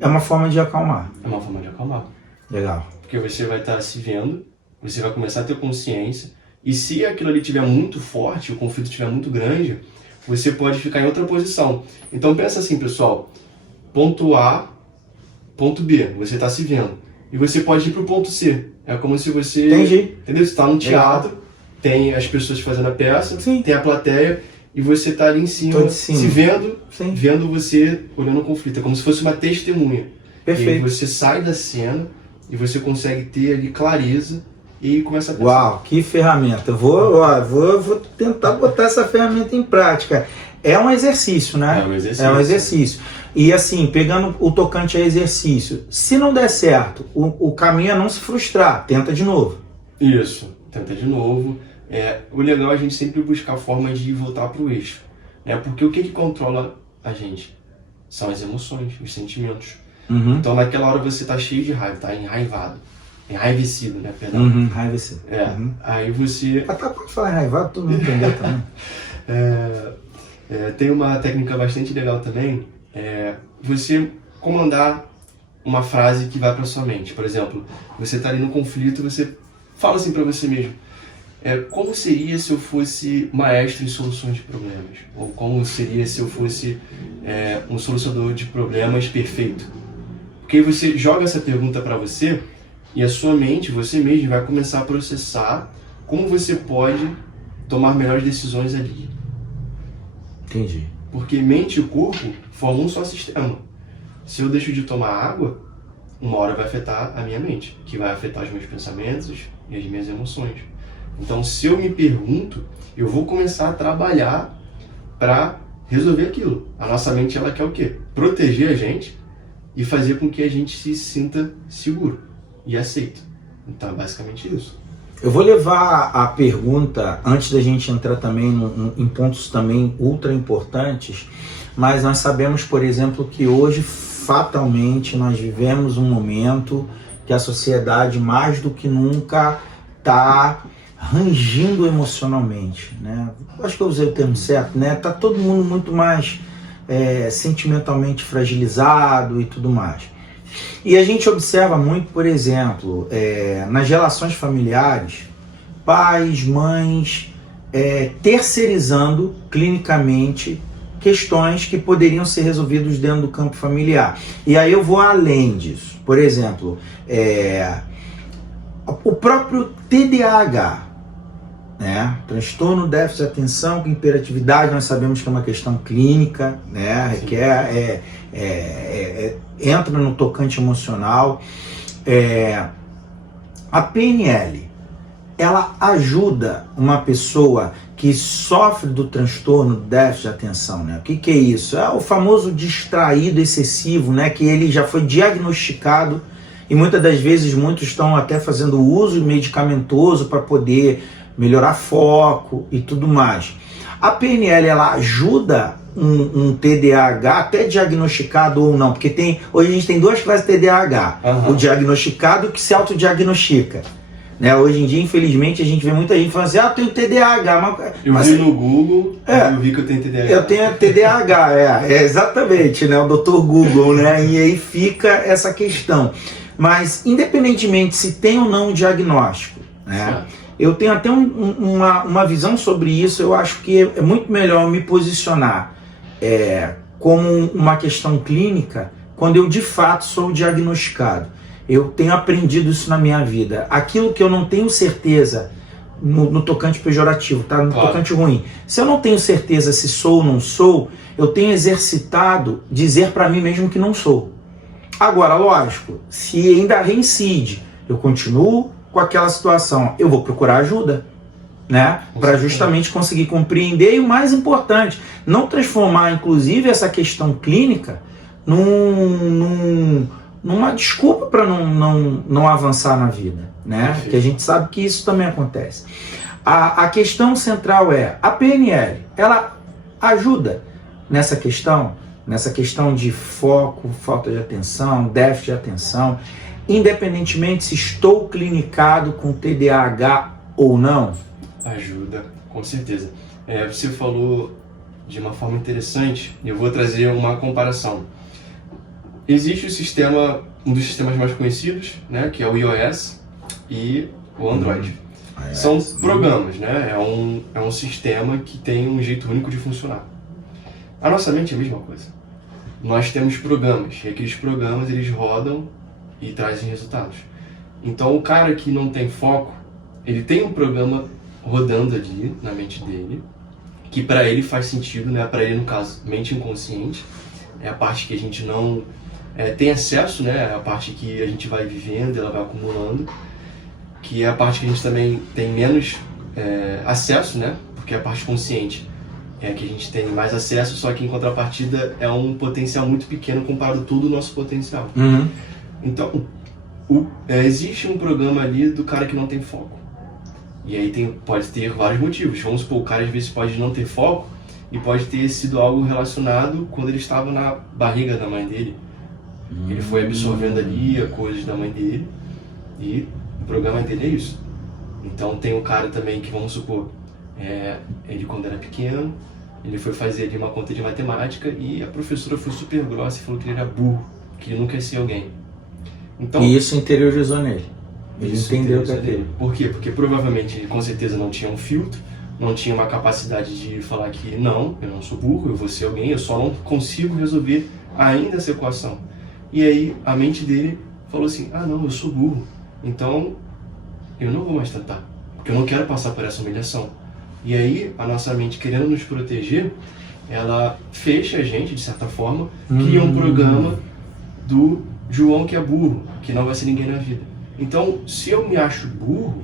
é uma forma de acalmar. É uma forma de acalmar. Legal. Porque você vai estar se vendo, você vai começar a ter consciência, e se aquilo ali estiver muito forte, o conflito estiver muito grande, você pode ficar em outra posição. Então pensa assim, pessoal, ponto A, ponto B, você está se vendo. E você pode ir para o ponto C. É como se você... Entendi. Entendeu? Você está num teatro, tem as pessoas fazendo a peça, Sim. tem a plateia, e você está ali em cima, se vendo, Sim. vendo você olhando o conflito. É como se fosse uma testemunha. Perfeito. E aí você sai da cena e você consegue ter ali clareza e começa a pensar. Uau, que ferramenta. Eu vou tentar botar essa ferramenta em prática. É um exercício, né? É um exercício. É um exercício. E assim, pegando o tocante a exercício, se não der certo, o caminho é não se frustrar, tenta de novo. Isso, tenta de novo. O legal é a gente sempre buscar formas de voltar para o eixo. Porque o que controla a gente? São as emoções, os sentimentos. Uhum. Então naquela hora você tá cheio de raiva, tá enraivado. Enraivecido, né? Perdão. Uhum, enraivecido. Uhum. Aí você... Até pode falar enraivado, todo mundo entendeu também. Tem uma técnica bastante legal também, você comandar uma frase que vai para sua mente. Por exemplo, você tá ali no conflito, você fala assim para você mesmo, como seria se eu fosse maestro em soluções de problemas? Ou como seria se eu fosse um solucionador de problemas perfeito? Porque aí você joga essa pergunta para você e a sua mente, você mesmo, vai começar a processar como você pode tomar melhores decisões ali. Entendi. Porque mente e corpo formam um só sistema. Se eu deixo de tomar água, uma hora vai afetar a minha mente, que vai afetar os meus pensamentos e as minhas emoções. Então, se eu me pergunto, eu vou começar a trabalhar para resolver aquilo. A nossa mente, ela quer o quê? Proteger a gente e fazer com que a gente se sinta seguro e aceito. Então, é basicamente isso. Eu vou levar a pergunta, antes da gente entrar também em pontos também ultra importantes, mas nós sabemos, por exemplo, que hoje, fatalmente, nós vivemos um momento que a sociedade, mais do que nunca, está rangindo emocionalmente, né? Acho que eu usei o termo certo, né? Tá todo mundo muito mais sentimentalmente fragilizado e tudo mais. E a gente observa muito, por exemplo, nas relações familiares, pais, mães, terceirizando clinicamente questões que poderiam ser resolvidas dentro do campo familiar. E aí eu vou além disso. Por exemplo, o próprio TDAH, né? Transtorno déficit de atenção com hiperatividade, nós sabemos que é uma questão clínica, né? Requer, entra no tocante emocional. A PNL, ela ajuda uma pessoa que sofre do transtorno déficit de atenção, né? O que é isso? É o famoso distraído excessivo, né? Que ele já foi diagnosticado e muitas das vezes muitos estão até fazendo uso medicamentoso para poder melhorar foco e tudo mais. A PNL, ela ajuda um TDAH, até diagnosticado ou não, porque hoje a gente tem duas classes de TDAH, o diagnosticado e o que se autodiagnostica. Né? Hoje em dia, infelizmente, a gente vê muita gente falando assim, eu tenho TDAH. Eu vi no Google, eu vi que eu tenho TDAH. Eu tenho TDAH, exatamente, né? O Dr. Google, né? E aí fica essa questão. Mas, independentemente se tem ou não o diagnóstico, né? Eu tenho até uma visão sobre isso. Eu acho que é muito melhor me posicionar como uma questão clínica quando eu de fato sou diagnosticado. Eu tenho aprendido isso na minha vida. Aquilo que eu não tenho certeza no tocante pejorativo, tá? No tocante ruim. Se eu não tenho certeza se sou ou não sou, eu tenho exercitado dizer para mim mesmo que não sou. Agora, lógico, se ainda reincide, eu continuo com aquela situação, eu vou procurar ajuda, né? Para justamente conseguir compreender e o mais importante, não transformar inclusive essa questão clínica numa desculpa para não avançar na vida, né? Porque a gente sabe que isso também acontece. A questão central a PNL, ela ajuda nessa questão de foco, falta de atenção, déficit de atenção, independentemente se estou clinicado com TDAH ou não? Ajuda. Com certeza. Você falou de uma forma interessante, eu vou trazer uma comparação. Existe um dos sistemas mais conhecidos, né, que é o iOS e o Android. São programas, né? É um sistema que tem um jeito único de funcionar. A nossa mente é a mesma coisa. Nós temos programas, e aqueles programas eles rodam e trazem resultados. Então o cara que não tem foco, ele tem um programa rodando ali na mente dele, que para ele faz sentido, né? Para ele, no caso, mente inconsciente, é a parte que a gente não tem acesso, né? É a parte que a gente vai vivendo, ela vai acumulando, que é a parte que a gente também tem menos acesso, né? Porque a parte consciente é a que a gente tem mais acesso, só que em contrapartida é um potencial muito pequeno comparado a todo o nosso potencial. Uhum. Então, existe um programa ali do cara que não tem foco. E aí pode ter vários motivos. Vamos supor, o cara às vezes pode não ter foco e pode ter sido algo relacionado quando ele estava na barriga da mãe dele. Ele foi absorvendo ali as coisas da mãe dele e o programa dele é isso. Então tem um cara também que, vamos supor, ele quando era pequeno, ele foi fazer ali uma conta de matemática e a professora foi super grossa e falou que ele era burro, que ele nunca ia ser alguém. Então, e isso interiorizou nele. Ele entendeu que é dele. Por quê? Porque provavelmente ele com certeza não tinha um filtro, não tinha uma capacidade de falar que não, eu não sou burro, eu vou ser alguém, eu só não consigo resolver ainda essa equação. E aí a mente dele falou assim, não, eu sou burro, então eu não vou mais tentar, porque eu não quero passar por essa humilhação. E aí a nossa mente, querendo nos proteger, ela fecha a gente, de certa forma, cria um programa do João que é burro, que não vai ser ninguém na vida. Então, se eu me acho burro,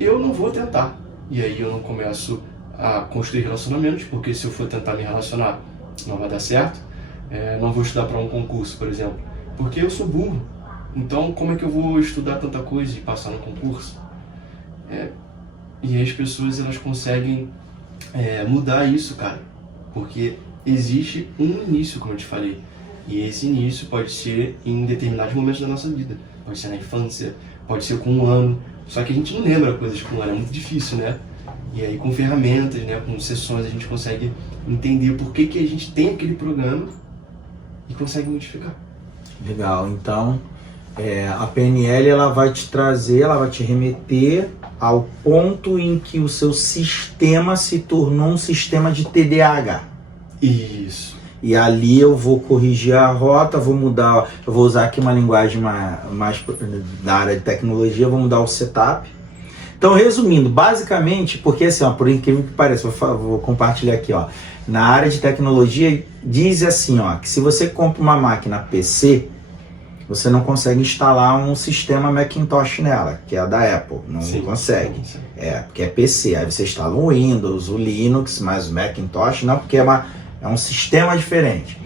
eu não vou tentar. E aí eu não começo a construir relacionamentos, porque se eu for tentar me relacionar, não vai dar certo. Não vou estudar para um concurso, por exemplo, porque eu sou burro. Então, como é que eu vou estudar tanta coisa e passar no concurso? E aí as pessoas, elas conseguem mudar isso, cara, porque existe um início, como eu te falei. E esse início pode ser em determinados momentos da nossa vida. Pode ser na infância, pode ser com 1 ano. Só que a gente não lembra coisas com 1 ano, é muito difícil, né? E aí com ferramentas, né, com sessões, a gente consegue entender por que a gente tem aquele programa e consegue modificar. Legal, então a PNL ela vai te trazer, ela vai te remeter ao ponto em que o seu sistema se tornou um sistema de TDAH. Isso. E ali eu vou corrigir a rota, vou mudar, eu vou usar aqui uma linguagem mais da área de tecnologia, vou mudar o setup. Então, resumindo, basicamente, porque assim, por incrível que pareça, vou compartilhar aqui, na área de tecnologia, diz assim, que se você compra uma máquina PC, você não consegue instalar um sistema Macintosh nela, que é a da Apple, não consegue. Sim. Porque é PC, aí você instala o Windows, o Linux, mas o Macintosh não, porque é um sistema diferente.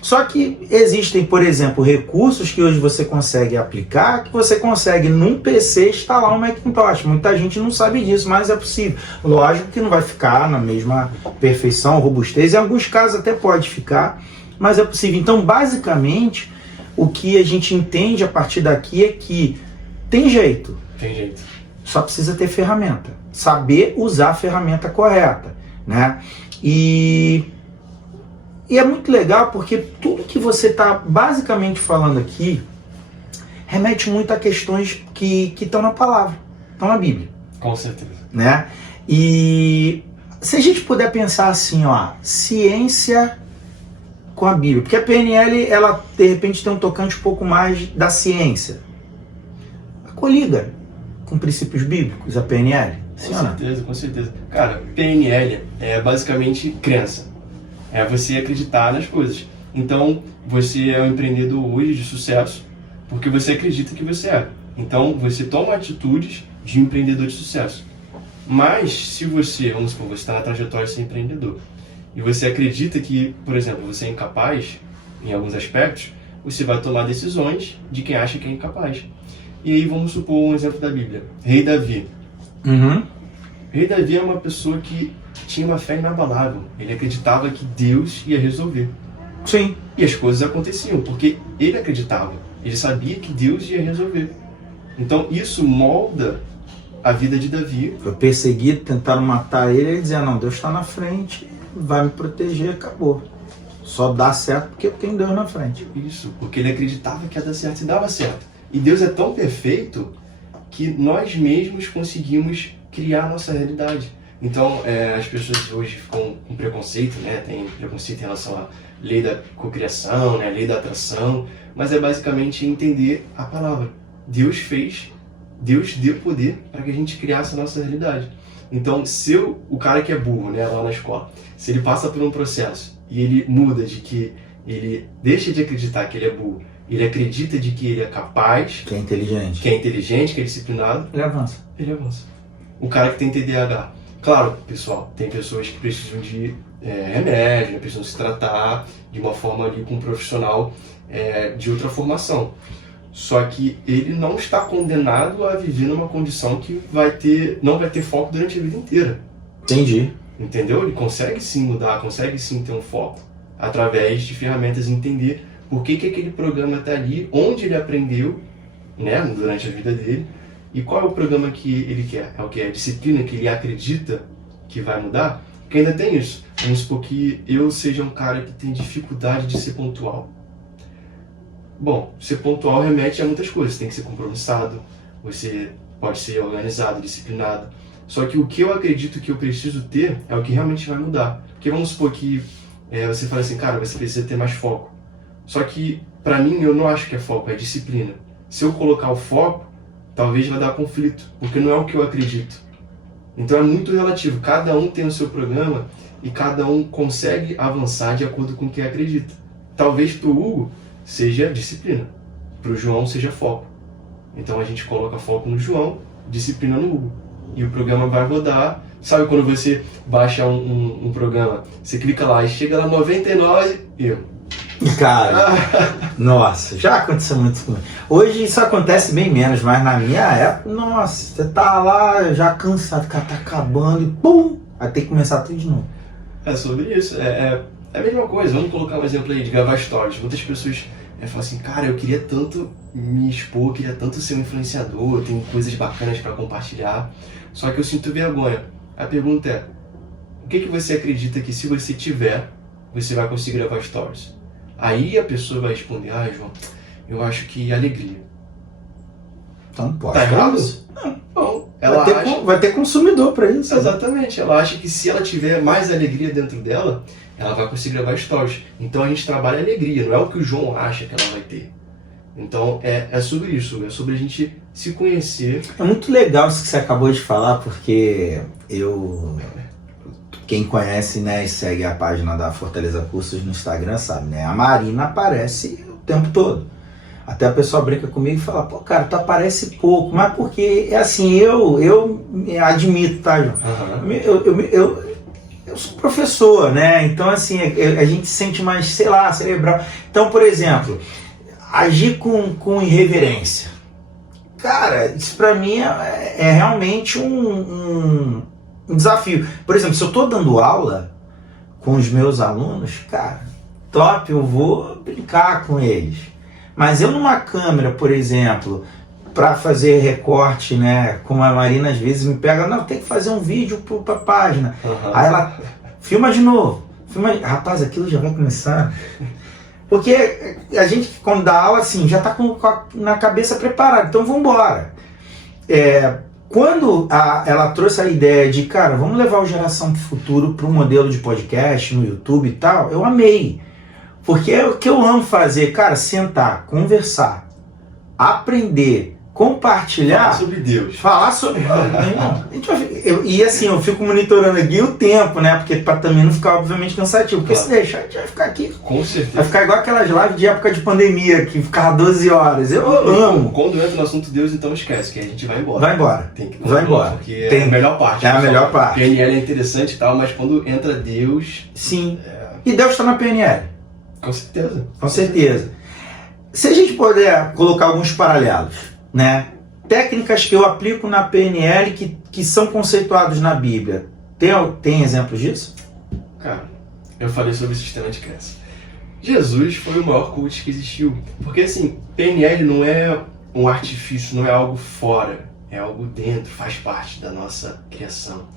Só que existem, por exemplo, recursos que hoje você consegue aplicar, que você consegue num PC instalar um Macintosh. Muita gente não sabe disso, mas é possível. Lógico que não vai ficar na mesma perfeição, robustez, em alguns casos até pode ficar, mas é possível. Então, basicamente, o que a gente entende a partir daqui é que tem jeito. Tem jeito. Só precisa ter ferramenta. Saber usar a ferramenta correta, né? E é muito legal porque tudo que você está basicamente falando aqui remete muito a questões que estão na palavra, estão na Bíblia. Com certeza. Né? E se a gente puder pensar assim, ciência com a Bíblia, porque a PNL, ela de repente tem um tocante um pouco mais da ciência. Coliga com princípios bíblicos, a PNL? Com certeza. Cara, PNL é basicamente crença. É você acreditar nas coisas. Então, você é um empreendedor hoje de sucesso porque você acredita que você é. Então, você toma atitudes de empreendedor de sucesso. Mas, se você, vamos supor, você está na trajetória de ser empreendedor e você acredita que, por exemplo, você é incapaz em alguns aspectos, você vai tomar decisões de quem acha que é incapaz. E aí, vamos supor um exemplo da Bíblia. Rei Davi. Rei Davi é uma pessoa que tinha uma fé inabalável. Ele acreditava que Deus ia resolver. Sim. E as coisas aconteciam, porque ele acreditava. Ele sabia que Deus ia resolver. Então, isso molda a vida de Davi. Foi perseguido, tentaram matar ele, ele dizia, não, Deus está na frente, vai me proteger, acabou. Só dá certo porque eu tenho Deus na frente. Isso, porque ele acreditava que ia dar certo e dava certo. E Deus é tão perfeito que nós mesmos conseguimos criar a nossa realidade. Então, as pessoas hoje ficam com preconceito, né? Tem preconceito em relação à lei da cocriação, né? Lei da atração, mas é basicamente entender a palavra. Deus fez, Deus deu poder para que a gente criasse a nossa realidade. Então, se o cara que é burro, né, lá na escola, se ele passa por um processo e ele muda de que ele deixa de acreditar que ele é burro, ele acredita de que ele é capaz, Que é inteligente. que é inteligente, que é disciplinado, Ele avança. ele avança. O cara que tem TDAH. Claro, pessoal, tem pessoas que precisam de remédio, né, precisam se tratar de uma forma ali com um profissional de outra formação. Só que ele não está condenado a viver numa condição que não vai ter foco durante a vida inteira. Entendi. Entendeu? Ele consegue sim mudar, consegue sim ter um foco através de ferramentas e entender por que aquele programa está ali, onde ele aprendeu, né, durante a vida dele, e qual é o programa que ele quer. É o que? É a disciplina que ele acredita que vai mudar? Porque ainda tem isso. Vamos supor que eu seja um cara que tem dificuldade de ser pontual. Bom, ser pontual remete a muitas coisas. Você tem que ser compromissado, você pode ser organizado, disciplinado. Só que o que eu acredito que eu preciso ter é o que realmente vai mudar. Porque vamos supor que você fala assim, cara, você precisa ter mais foco. Só que, pra mim, eu não acho que é foco, é disciplina. Se eu colocar o foco, talvez vai dar conflito, porque não é o que eu acredito. Então é muito relativo. Cada um tem o seu programa e cada um consegue avançar de acordo com o que acredita. Talvez pro Hugo seja disciplina, pro João seja foco. Então a gente coloca foco no João, disciplina no Hugo. E o programa vai rodar. Sabe quando você baixa um programa, você clica lá e chega lá 99 e... Cara, nossa, já aconteceu muito comigo. Hoje isso acontece bem menos, mas na minha época, nossa, você tá lá já cansado, cara, tá acabando e pum, vai ter que começar tudo de novo. É sobre isso, é a mesma coisa. Vamos colocar um exemplo aí de gravar stories. Muitas pessoas falam assim, cara, eu queria tanto me expor, queria tanto ser um influenciador, eu tenho coisas bacanas para compartilhar, só que eu sinto vergonha. A pergunta é, o que você acredita que se você tiver, você vai conseguir gravar stories? Aí a pessoa vai responder, João, eu acho que alegria. Então pode. Tá errado? Não. Ela vai ter consumidor para isso. Exatamente. Ela acha que se ela tiver mais alegria dentro dela, ela vai conseguir gravar stories. Então a gente trabalha a alegria, não é o que o João acha que ela vai ter. Então é sobre isso, é sobre a gente se conhecer. É muito legal isso que você acabou de falar, porque quem conhece, né, e segue a página da Fortaleza Cursos no Instagram sabe, né? A Marina aparece o tempo todo. Até a pessoa brinca comigo e fala, pô, cara, tu aparece pouco. Mas porque, assim, eu admito, tá, João? Uhum. Eu sou professor, né? Então, assim, a gente se sente mais, sei lá, cerebral. Então, por exemplo, agir com irreverência. Cara, isso pra mim é realmente um desafio. Por exemplo, se eu estou dando aula com os meus alunos, cara, top, eu vou brincar com eles. Mas eu numa câmera, por exemplo, para fazer recorte, né, como a Marina às vezes me pega, não, tem que fazer um vídeo para a página. Uhum. Aí ela, filma de novo. Rapaz, aquilo já vai começar. Porque a gente, quando dá aula, assim, já está na cabeça preparada, então vamos embora. Quando ela trouxe a ideia de, cara, vamos levar o Geração pro Futuro para um modelo de podcast no YouTube e tal, eu amei. Porque é o que eu amo fazer, cara, sentar, conversar, aprender, compartilhar. Falar sobre Deus. Falar sobre... E assim, eu fico monitorando aqui o tempo, né? Porque para também não ficar, obviamente, cansativo. Porque se deixar, a gente vai ficar aqui. Com certeza. Vai ficar igual aquelas lives de época de pandemia, que ficava 12 horas. Eu amo. Quando entra no assunto Deus, então esquece, que a gente vai embora. Vai embora. Tem que vai embora. Porque é a melhor parte. É a melhor parte. PNL é interessante e tal, mas quando entra Deus... Sim. E Deus está na PNL. Com certeza. Com certeza. Se a gente puder colocar alguns paralelos, né? Técnicas que eu aplico na PNL que são conceituadas na Bíblia. Tem exemplos disso? Cara, eu falei sobre o sistema de crença. Jesus foi o maior coach que existiu. Porque assim, PNL não é um artifício, não é algo fora. é algo dentro, faz parte da nossa criação.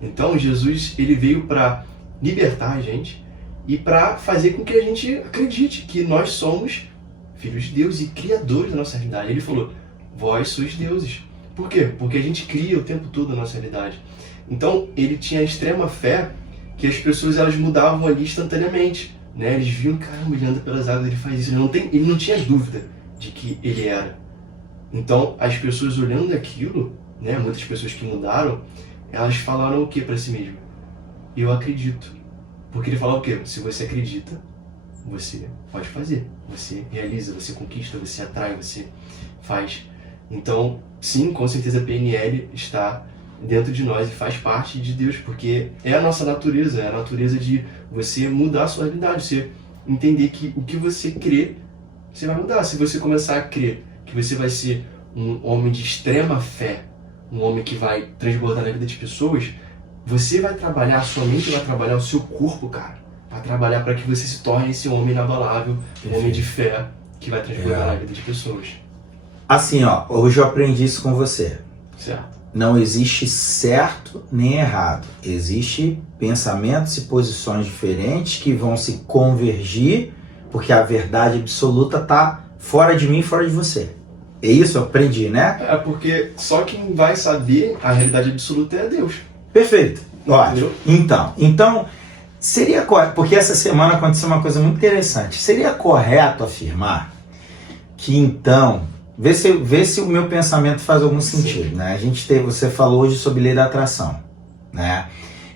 Então Jesus, ele veio para libertar a gente e para fazer com que a gente acredite que nós somos filhos de Deus e criadores da nossa realidade. Ele falou, vós sois deuses. Por quê? Porque a gente cria o tempo todo a nossa realidade. Então ele tinha a extrema fé que as pessoas elas mudavam ali instantaneamente, né? Eles viam, caramba, ele anda pelas águas, ele faz isso. Ele não tinha dúvida de que ele era. Então as pessoas olhando aquilo, né? Muitas pessoas que mudaram, elas falaram o que para si mesmo? Eu acredito. Porque ele falava o quê? Se você acredita, você pode fazer. Você realiza, você conquista, você atrai, você faz. Então, sim, com certeza a PNL está dentro de nós e faz parte de Deus, porque é a nossa natureza, é a natureza de você mudar a sua realidade, você entender que o que você crê, você vai mudar. Se você começar a crer que você vai ser um homem de extrema fé, um homem que vai transbordar na vida de pessoas, você vai trabalhar, a sua mente vai trabalhar o seu corpo, cara, vai trabalhar para que você se torne esse homem inabalável, um homem de fé que vai transbordar na vida de pessoas. Assim, ó, hoje eu aprendi isso com você. Certo. Não existe certo nem errado. Existe pensamentos e posições diferentes que vão se convergir, porque a verdade absoluta está fora de mim e fora de você. É isso, eu aprendi, né? É porque só quem vai saber a realidade absoluta é Deus. Perfeito. Ótimo. Então, seria correto, porque essa semana aconteceu uma coisa muito interessante. Seria correto afirmar que então, vê se o meu pensamento faz algum sentido, né? Você falou hoje sobre lei da atração, né?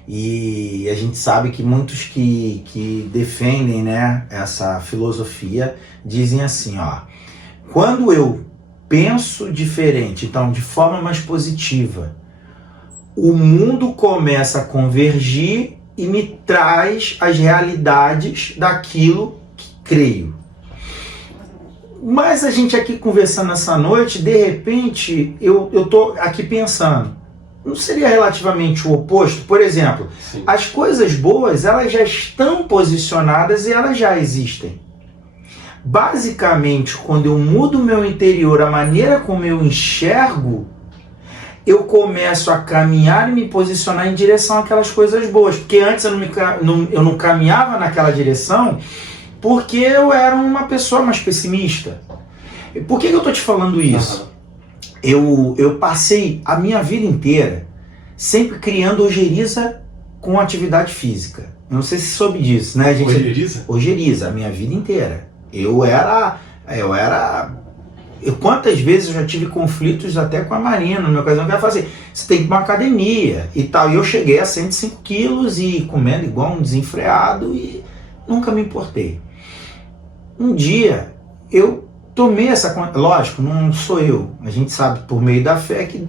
E a gente sabe que muitos que defendem, né, essa filosofia dizem assim, ó, quando eu penso diferente, então de forma mais positiva, o mundo começa a convergir e me traz as realidades daquilo que creio. Mas a gente aqui conversando essa noite, de repente, eu tô aqui pensando, não seria relativamente o oposto? Por exemplo, sim, as coisas boas, elas já estão posicionadas e elas já existem. Basicamente, quando eu mudo o meu interior, a maneira como eu enxergo, eu começo a caminhar e me posicionar em direção àquelas coisas boas. Porque antes eu não caminhava naquela direção porque eu era uma pessoa mais pessimista. Por que eu estou te falando isso? Eu passei a minha vida inteira sempre criando ojeriza com atividade física. Eu não sei se você soube disso, né, gente? Ojeriza? Ojeriza, a minha vida inteira. Quantas vezes eu já tive conflitos até com a Marina, no meu caso, eu quero fazer, você tem que ir para uma academia e tal. E eu cheguei a 105 quilos e comendo igual um desenfreado e nunca me importei. Um dia eu tomei essa... Lógico, não sou eu. A gente sabe por meio da fé que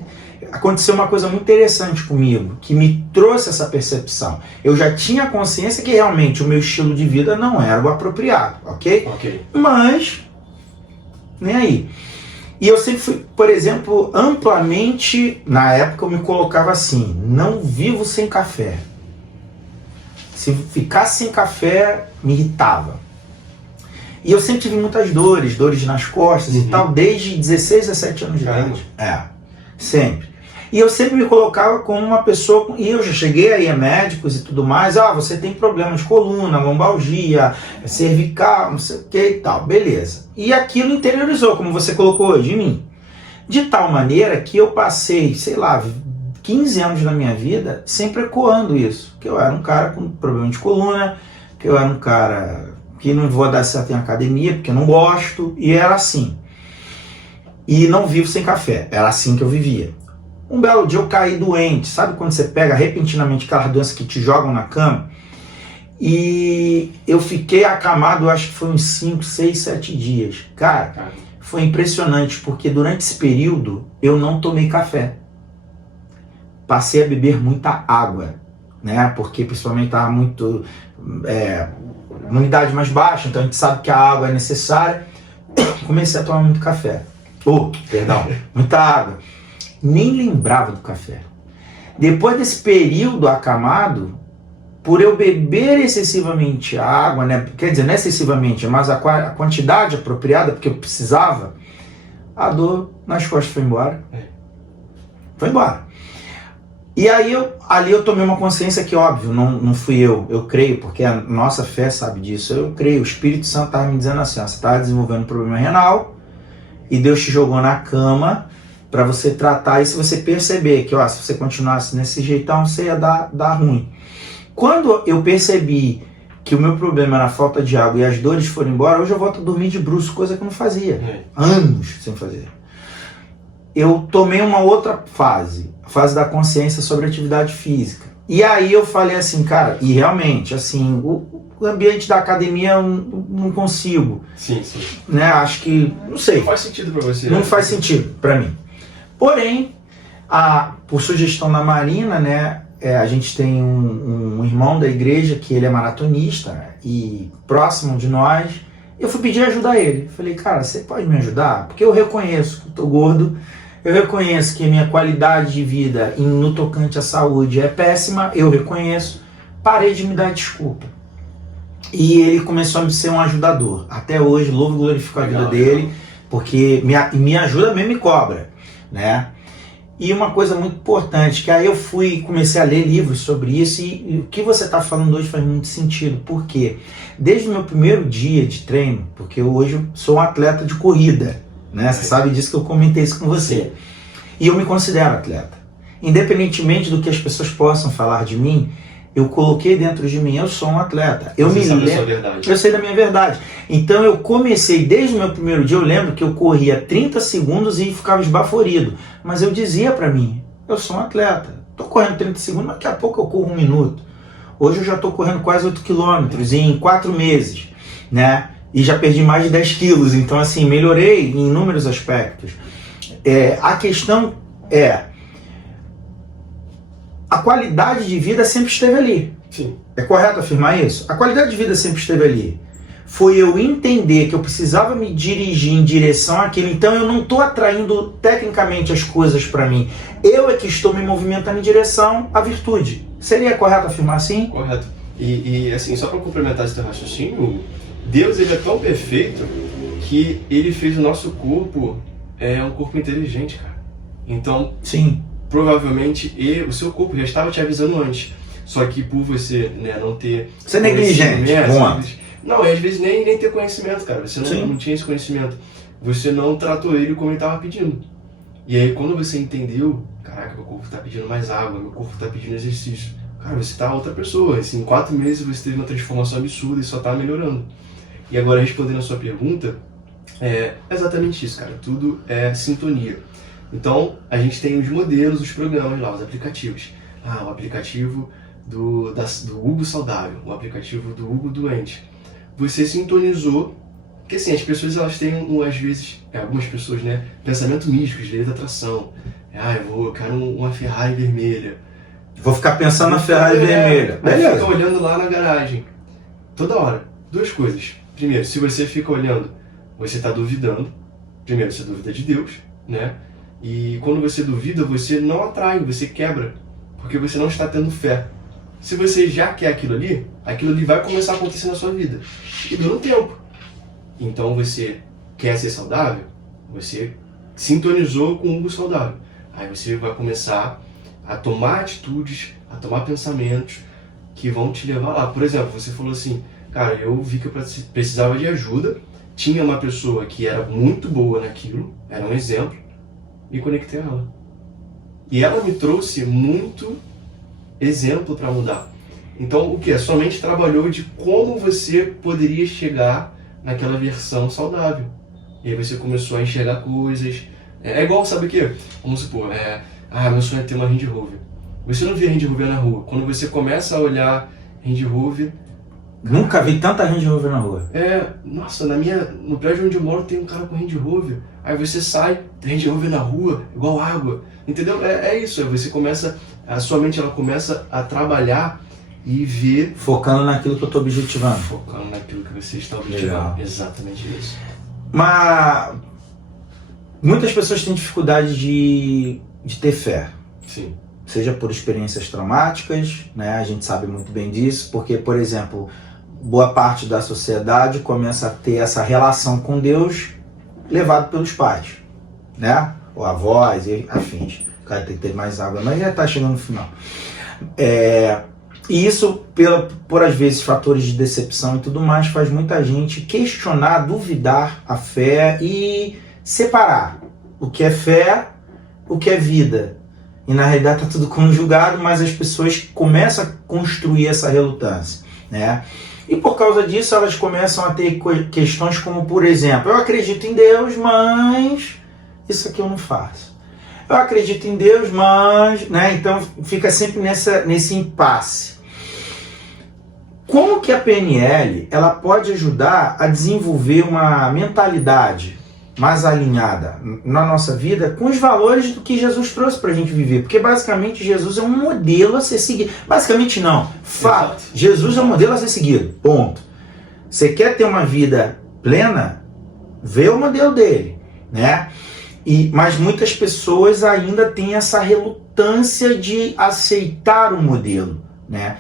aconteceu uma coisa muito interessante comigo, que me trouxe essa percepção. Eu já tinha consciência que realmente o meu estilo de vida não era o apropriado, ok? Mas, nem aí. E eu sempre fui, por exemplo, amplamente, na época eu me colocava assim, não vivo sem café. Se ficasse sem café, me irritava. E eu sempre tive muitas dores nas costas e tal, desde 16, 17 anos de idade. Sempre. E eu sempre me colocava como uma pessoa, e eu já cheguei aí a médicos e tudo mais, você tem problema de coluna, lombalgia, cervical, não sei o que e tal, beleza. E aquilo interiorizou, como você colocou hoje em mim. De tal maneira que eu passei, 15 anos da minha vida sempre ecoando isso. Que eu era um cara com problema de coluna, que eu era um cara que não vou dar certo em academia, porque eu não gosto, e era assim. E não vivo sem café, era assim que eu vivia. Um belo dia eu caí doente, sabe quando você pega repentinamente aquelas doenças que te jogam na cama? E eu fiquei acamado, acho que foi uns 5, 6, 7 dias. Cara, foi impressionante, porque durante esse período eu não tomei café. Passei a beber muita água, né? Porque principalmente estava muito... imunidade mais baixa, então a gente sabe que a água é necessária. Comecei a tomar muito café. Muita água. Nem lembrava do café. Depois desse período acamado, por eu beber excessivamente água, né? Quer dizer, não excessivamente, mas a quantidade apropriada, porque eu precisava, a dor nas costas foi embora. Foi embora. E aí ali eu tomei uma consciência que, óbvio, não fui eu creio, porque a nossa fé sabe disso, eu creio, o Espírito Santo estava me dizendo assim, ó, você está desenvolvendo um problema renal e Deus te jogou na cama para você tratar, e se você perceber que, ó, se você continuasse nesse jeitão, você ia dar ruim. Quando eu percebi que o meu problema era a falta de água e as dores foram embora, hoje eu volto a dormir de bruço, coisa que eu não fazia, anos sem fazer. Eu tomei uma outra fase, a fase da consciência sobre atividade física. E aí eu falei assim, cara, e realmente, assim, o ambiente da academia eu não consigo. Sim. Né? Acho que, não sei. Não faz sentido pra você. Não faz sentido pra mim. Porém, por sugestão da Marina, né, a gente tem um irmão da igreja que ele é maratonista e próximo de nós. Eu fui pedir ajuda a ele. Falei, cara, você pode me ajudar? Porque eu reconheço que eu tô gordo, eu reconheço que a minha qualidade de vida no tocante à saúde é péssima, eu reconheço. Parei de me dar desculpa. E ele começou a ser um ajudador. Até hoje, louvo e glorifico a vida dele, porque me ajuda mesmo, me cobra, né? E uma coisa muito importante, que aí eu comecei a ler livros sobre isso, e o que você está falando hoje faz muito sentido. Por quê? Desde o meu primeiro dia de treino, porque eu hoje sou um atleta de corrida, né? Você sabe disso, que eu comentei isso com você. E eu me considero atleta. Independentemente do que as pessoas possam falar de mim, eu coloquei dentro de mim, eu sou um atleta. Eu sei da minha verdade. Então eu comecei, desde o meu primeiro dia, eu lembro que eu corria 30 segundos e ficava esbaforido. Mas eu dizia pra mim, eu sou um atleta. Tô correndo 30 segundos, daqui a pouco eu corro 1 minuto. Hoje eu já tô correndo quase 8 quilômetros em 4 meses, né? E já perdi mais de 10 quilos. Então assim, melhorei em inúmeros aspectos. A questão a qualidade de vida sempre esteve ali. Sim. É correto afirmar isso? A qualidade de vida sempre esteve ali. Foi eu entender que eu precisava me dirigir em direção àquilo. Então eu não estou atraindo tecnicamente as coisas para mim. Eu é que estou me movimentando em direção à virtude. Seria correto afirmar assim? Correto. E assim, só para complementar esse teu raciocínio, Deus ele é tão perfeito que ele fez o nosso corpo um corpo inteligente, cara. Então, sim, provavelmente o seu corpo já estava te avisando antes. Só que por você, né, não ter... Você é negligente. Não, e às vezes nem ter conhecimento, cara. Você não tinha esse conhecimento. Você não tratou ele como ele estava pedindo. E aí quando você entendeu, caraca, meu corpo está pedindo mais água, meu corpo está pedindo exercício. Cara, você está outra pessoa. Assim, em 4 meses você teve uma transformação absurda e só está melhorando. E agora, respondendo a sua pergunta, é exatamente isso, cara. Tudo é sintonia. Então, a gente tem os modelos, os programas lá, os aplicativos. O aplicativo do Hugo saudável, o aplicativo do Hugo doente. Você sintonizou, porque assim, as pessoas elas têm, às vezes, algumas pessoas, né, pensamento místico, de lei da atração. Eu quero uma Ferrari vermelha. Vou ficar pensando na Ferrari vermelha. Beleza. Fica olhando lá na garagem, toda hora. 2 coisas. Primeiro, se você fica olhando, você está duvidando. Primeiro, você duvida de Deus, né? E quando você duvida, você não atrai, você quebra, porque você não está tendo fé. Se você já quer aquilo ali vai começar a acontecer na sua vida. E dura um tempo. Então você quer ser saudável, você sintonizou com o Hugo saudável. Aí você vai começar a tomar atitudes, a tomar pensamentos que vão te levar lá. Por exemplo, você falou assim, cara, eu vi que eu precisava de ajuda, tinha uma pessoa que era muito boa naquilo, era um exemplo, me conectei a ela. E ela me trouxe muito exemplo para mudar. Então, o que? A sua mente trabalhou de como você poderia chegar naquela versão saudável. E aí você começou a enxergar coisas. É igual, sabe o que? Vamos supor, meu sonho é ter uma Range Rover. Você não vê Range Rover na rua. Quando você começa a olhar Range Rover... Nunca vi tanta Range Rover na rua. Nossa, no prédio onde eu moro tem um cara com Range Rover. Aí você sai, Range Rover na rua, igual água. Entendeu? É isso, você começa, a sua mente ela começa a trabalhar e ver... Focando naquilo que eu estou objetivando. Focando naquilo que você está objetivando. Legal. Exatamente isso. Mas muitas pessoas têm dificuldade de ter fé. Sim. Seja por experiências traumáticas, né? A gente sabe muito bem disso, porque, por exemplo, boa parte da sociedade começa a ter essa relação com Deus levado pelos pais, né? Ou avós e afins. cara tem que ter mais água, mas já está chegando no final. E isso, por às vezes fatores de decepção e tudo mais, faz muita gente questionar, duvidar a fé e separar o que é fé, o que é vida. E na realidade está tudo conjugado, mas as pessoas começam a construir essa relutância, né? E por causa disso elas começam a ter questões como, por exemplo, eu acredito em Deus, mas isso aqui eu não faço. Eu acredito em Deus, mas... né? Então fica sempre nesse impasse. Como que a PNL ela pode ajudar a desenvolver uma mentalidade mais alinhada na nossa vida com os valores do que Jesus trouxe para a gente viver? Porque basicamente Jesus é um modelo a ser seguido. Basicamente não. Fato. Jesus é um modelo a ser seguido. Ponto. Você quer ter uma vida plena? Vê o modelo dele, né? Mas muitas pessoas ainda têm essa relutância de aceitar o modelo, né?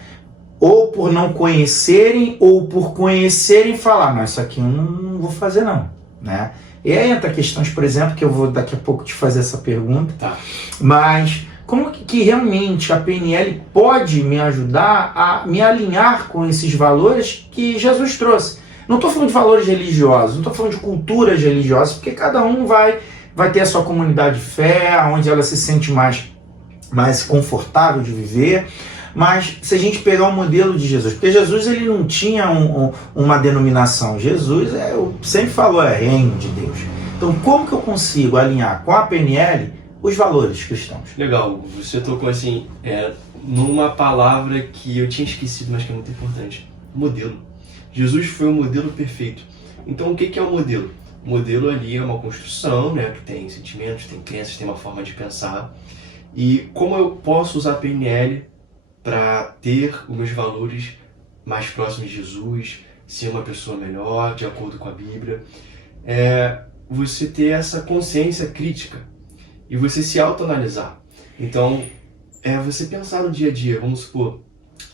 Ou por não conhecerem, ou por conhecerem e falar, não, isso aqui eu não vou fazer não, né? E aí entra questões, por exemplo, que eu vou daqui a pouco te fazer essa pergunta, tá. Mas como que realmente a PNL pode me ajudar a me alinhar com esses valores que Jesus trouxe? Não estou falando de valores religiosos, não estou falando de culturas religiosas, porque cada um vai ter a sua comunidade de fé, onde ela se sente mais confortável de viver. Mas se a gente pegar o modelo de Jesus, porque Jesus ele não tinha uma denominação, Jesus, eu sempre falo, é reino de Deus. Então como que eu consigo alinhar com a PNL os valores cristãos? Legal, você tocou assim, numa palavra que eu tinha esquecido, mas que é muito importante, modelo. Jesus foi o modelo perfeito. Então o que é o modelo? O modelo ali é uma construção, né, que tem sentimentos, tem crenças, tem uma forma de pensar. E como eu posso usar a PNL para ter os meus valores mais próximos de Jesus, ser uma pessoa melhor, de acordo com a Bíblia? Você ter essa consciência crítica e você se autoanalisar. Então, você pensar no dia a dia, vamos supor,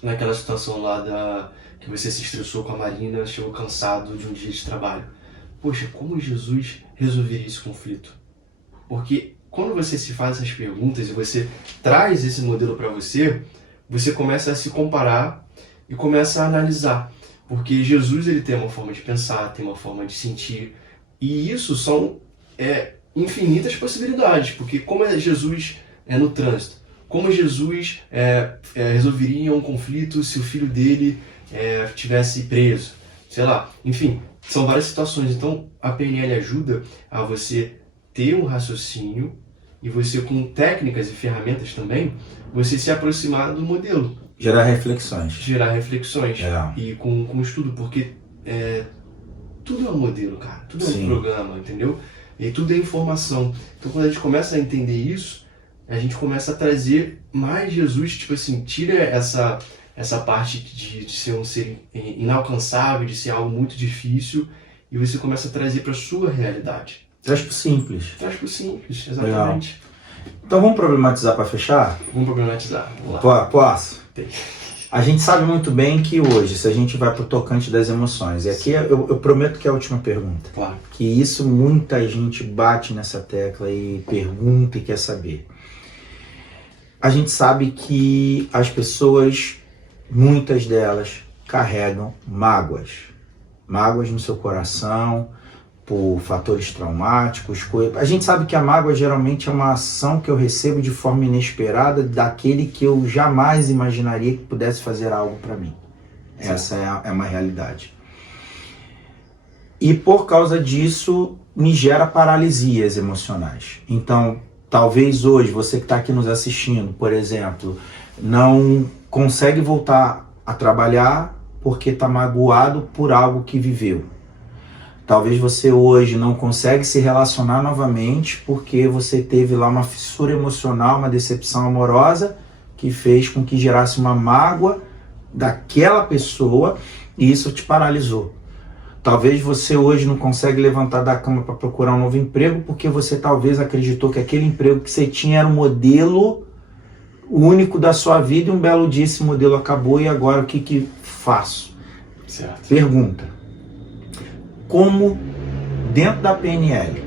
naquela situação lá que você se estressou com a Marina, chegou cansado de um dia de trabalho. Poxa, como Jesus resolveria esse conflito? Porque quando você se faz essas perguntas e você traz esse modelo para você começa a se comparar e começa a analisar. Porque Jesus ele tem uma forma de pensar, tem uma forma de sentir. E isso são infinitas possibilidades. Porque como é Jesus no trânsito? Como Jesus resolveria um conflito se o filho dele tivesse preso? Sei lá, enfim, são várias situações. Então a PNL ajuda a você ter um raciocínio e você, com técnicas e ferramentas também, você se aproximar do modelo. Gerar reflexões. E com estudo, porque tudo é um modelo, cara. Tudo é um programa, entendeu? E tudo é informação. Então quando a gente começa a entender isso, a gente começa a trazer mais Jesus, tipo assim, tira essa parte de ser um ser inalcançável, de ser algo muito difícil, e você começa a trazer para a sua realidade. Traz pro simples. Exatamente. Legal. Então vamos problematizar para fechar? Vamos lá. Posso? Tem. A gente sabe muito bem que hoje, se a gente vai pro tocante das emoções, e aqui eu prometo que é a última pergunta. Claro. Que isso muita gente bate nessa tecla e pergunta e quer saber. A gente sabe que as pessoas, muitas delas, carregam mágoas. Mágoas no seu coração, por fatores traumáticos. A gente sabe que a mágoa geralmente é uma ação que eu recebo de forma inesperada daquele que eu jamais imaginaria que pudesse fazer algo para mim. Sim. Essa é uma realidade. E por causa disso me gera paralisias emocionais. Então, talvez hoje você que está aqui nos assistindo, por exemplo, não consegue voltar a trabalhar porque está magoado por algo que viveu. Talvez você hoje não consegue se relacionar novamente porque você teve lá uma fissura emocional, uma decepção amorosa que fez com que gerasse uma mágoa daquela pessoa e isso te paralisou. Talvez você hoje não consegue levantar da cama para procurar um novo emprego porque você talvez acreditou que aquele emprego que você tinha era um modelo único da sua vida e um belo dia esse modelo acabou e agora o que faço? Certo. Pergunta. Como dentro da PNL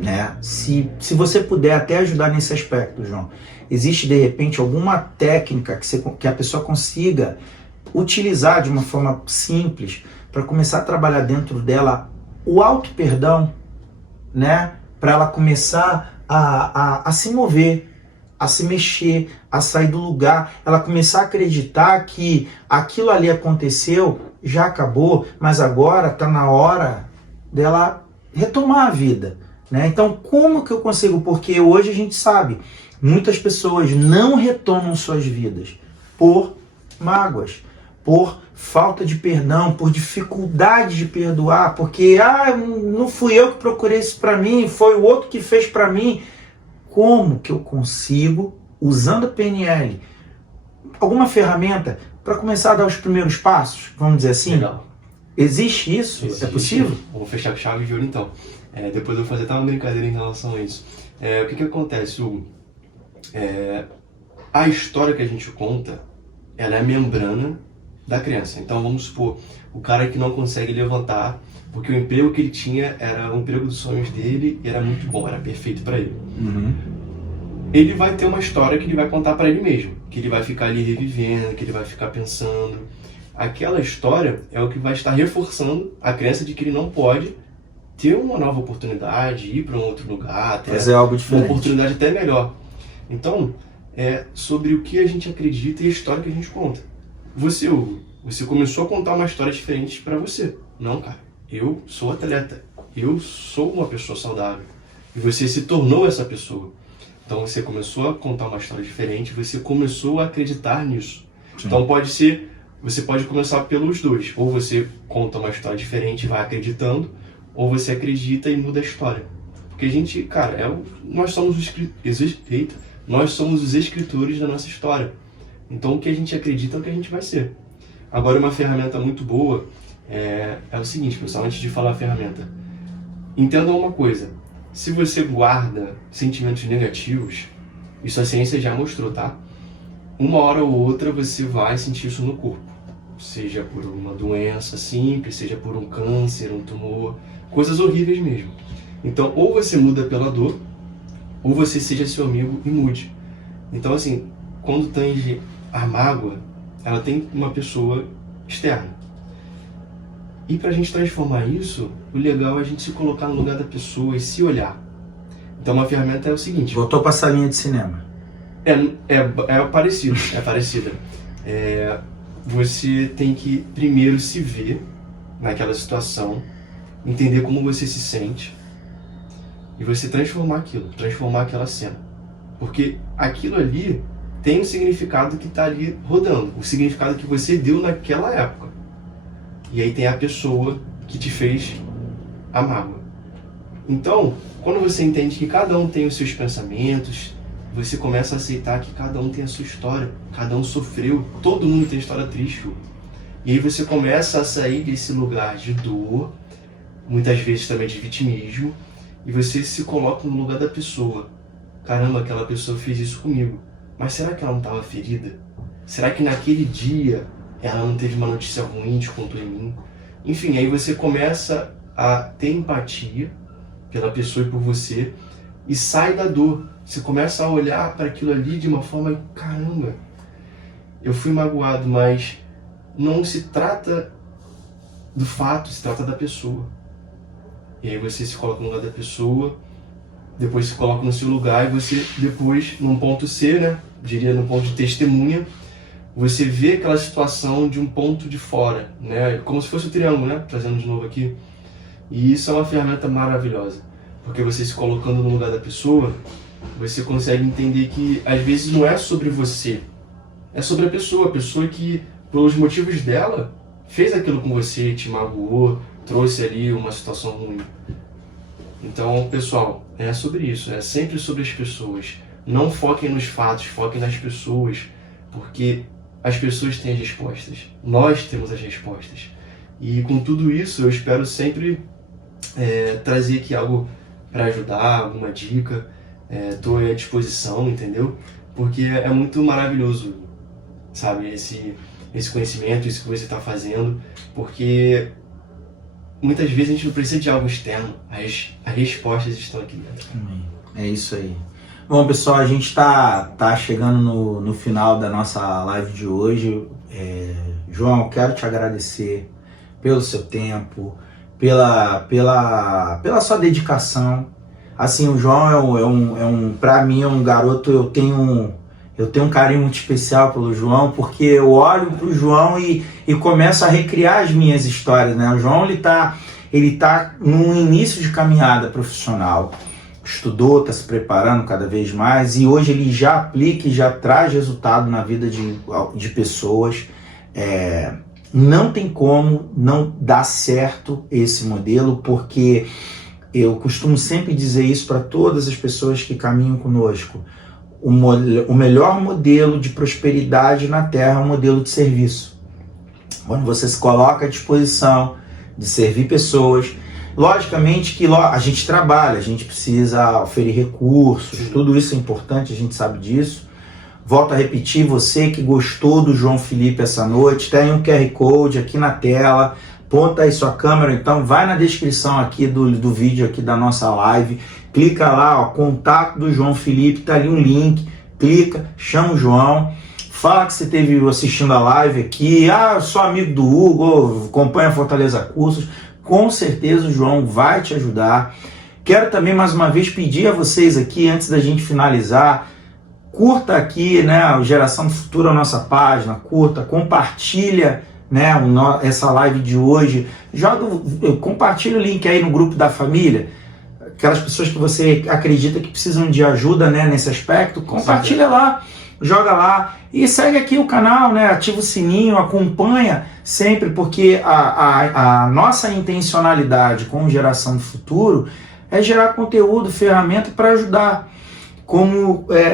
né? Se você puder até ajudar nesse aspecto, João, existe de repente alguma técnica que a pessoa consiga utilizar de uma forma simples para começar a trabalhar dentro dela o auto-perdão, né? Para ela começar a se mover, a se mexer, a sair do lugar, ela começar a acreditar que aquilo ali aconteceu, já acabou, mas agora está na hora dela retomar a vida, né? Então, como que eu consigo? Porque hoje a gente sabe, muitas pessoas não retomam suas vidas por mágoas, por falta de perdão, por dificuldade de perdoar, porque não fui eu que procurei isso para mim, foi o outro que fez para mim. Como que eu consigo, usando a PNL, alguma ferramenta para começar a dar os primeiros passos, vamos dizer assim? Legal. Existe isso? Existe. É possível? Vamos fechar com chave de ouro então. Depois eu vou fazer até uma brincadeira em relação a isso. O que acontece, Hugo? A história que a gente conta, ela é a membrana da criança. Então vamos supor, o cara que não consegue levantar, porque o emprego que ele tinha era o emprego dos sonhos dele e era muito bom, era perfeito para ele. Uhum. Ele vai ter uma história que ele vai contar para ele mesmo, que ele vai ficar ali revivendo, que ele vai ficar pensando. Aquela história é o que vai estar reforçando a crença de que ele não pode ter uma nova oportunidade, ir para um outro lugar, fazer algo diferente, uma oportunidade até melhor. Então, é sobre o que a gente acredita e a história que a gente conta. Você, Hugo, você começou a contar uma história diferente para você. Não, cara, eu sou atleta, eu sou uma pessoa saudável. E você se tornou essa pessoa. Então você começou a contar uma história diferente, você começou a acreditar nisso. Sim. Então você pode começar pelos dois. Ou você conta uma história diferente e vai acreditando, ou você acredita e muda a história. Porque a gente, cara, nós somos os escritores da nossa história. Então o que a gente acredita é o que a gente vai ser. Agora uma ferramenta muito boa é o seguinte, pessoal, antes de falar a ferramenta. Entendam uma coisa, se você guarda sentimentos negativos, isso a ciência já mostrou, tá? Uma hora ou outra você vai sentir isso no corpo. Seja por uma doença simples, seja por um câncer, um tumor, coisas horríveis mesmo. Então ou você muda pela dor, ou você seja seu amigo e mude. Então assim, quando tem a mágoa, ela tem uma pessoa externa. E para a gente transformar isso, o legal é a gente se colocar no lugar da pessoa e se olhar. Então uma ferramenta é o seguinte... Voltou para a salinha de cinema. É parecida. Você tem que primeiro se ver naquela situação, entender como você se sente, e você transformar aquela cena. Porque aquilo ali tem um significado que está ali rodando, o significado que você deu naquela época. E aí tem a pessoa que te fez a mágoa. Então, quando você entende que cada um tem os seus pensamentos, você começa a aceitar que cada um tem a sua história, cada um sofreu, todo mundo tem história triste. E aí você começa a sair desse lugar de dor, muitas vezes também de vitimismo, e você se coloca no lugar da pessoa. Caramba, aquela pessoa fez isso comigo, mas será que ela não estava ferida? Será que naquele dia ela não teve uma notícia ruim, descontou em mim? Enfim, aí você começa a ter empatia pela pessoa e por você, e sai da dor. Você começa a olhar para aquilo ali de uma forma, caramba, eu fui magoado, mas não se trata do fato, se trata da pessoa. E aí você se coloca no lugar da pessoa, depois se coloca no seu lugar, e você depois, num ponto C, né, diria no ponto de testemunha, você vê aquela situação de um ponto de fora, né, como se fosse o triângulo, né, trazendo de novo aqui. E isso é uma ferramenta maravilhosa, porque você se colocando no lugar da pessoa, você consegue entender que às vezes não é sobre você, é sobre a pessoa que, pelos motivos dela, fez aquilo com você, te magoou, trouxe ali uma situação ruim. Então, pessoal, é sobre isso, é sempre sobre as pessoas. Não foquem nos fatos, foquem nas pessoas, porque as pessoas têm as respostas, nós temos as respostas. E com tudo isso, eu espero sempre trazer aqui algo para ajudar, alguma dica. Estou à disposição, entendeu? Porque é muito maravilhoso, sabe, esse conhecimento, isso que você está fazendo, porque muitas vezes a gente não precisa de algo externo, as respostas estão aqui dentro. É isso aí. Bom, pessoal, a gente tá chegando no final da nossa live de hoje. João, quero te agradecer pelo seu tempo, pela sua dedicação. Assim, o João para mim é um garoto, eu tenho um carinho muito especial pelo João, porque eu olho pro João e começo a recriar as minhas histórias, né? O João, ele tá num início de caminhada profissional, estudou, está se preparando cada vez mais, e hoje ele já aplica e já traz resultado na vida de pessoas. Não tem como não dar certo esse modelo, porque eu costumo sempre dizer isso para todas as pessoas que caminham conosco. O melhor modelo de prosperidade na Terra é um modelo de serviço. Quando você se coloca à disposição de servir pessoas, logicamente que a gente trabalha, a gente precisa oferir recursos, tudo isso é importante, a gente sabe disso. Volto a repetir, você que gostou do João Felipe essa noite, tem um QR Code aqui na tela, aponta aí sua câmera, então vai na descrição aqui do vídeo aqui da nossa live, clica lá, ó, contato do João Felipe, tá ali um link, clica, chama o João, fala que você esteve assistindo a live aqui, eu sou amigo do Hugo, acompanha Fortaleza Cursos, com certeza o João vai te ajudar. Quero também mais uma vez pedir a vocês aqui, antes da gente finalizar, curta aqui, né, o Geração do Futuro, a nossa página, curta, compartilha, né, essa live de hoje, compartilha o link aí no grupo da família, aquelas pessoas que você acredita que precisam de ajuda, né, nesse aspecto, compartilha lá, joga lá e segue aqui o canal, né, ativa o sininho, acompanha sempre, porque a nossa intencionalidade com Geração do Futuro é gerar conteúdo, ferramenta para ajudar.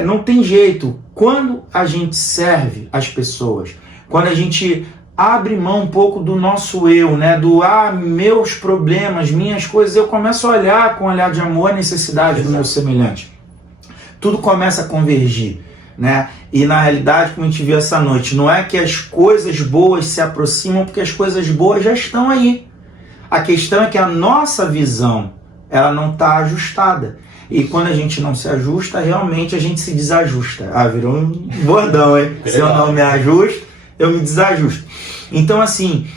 Não tem jeito, quando a gente serve as pessoas, quando a gente abre mão um pouco do nosso eu, né, meus problemas, minhas coisas, eu começo a olhar com um olhar de amor a necessidade do meu semelhante. Tudo começa a convergir, né? E na realidade, como a gente viu essa noite, não é que as coisas boas se aproximam, porque as coisas boas já estão aí. A questão é que a nossa visão, ela não está ajustada. E quando a gente não se ajusta, realmente a gente se desajusta. Virou um bordão, hein? Se eu não me ajusto, eu me desajusto. Então, assim,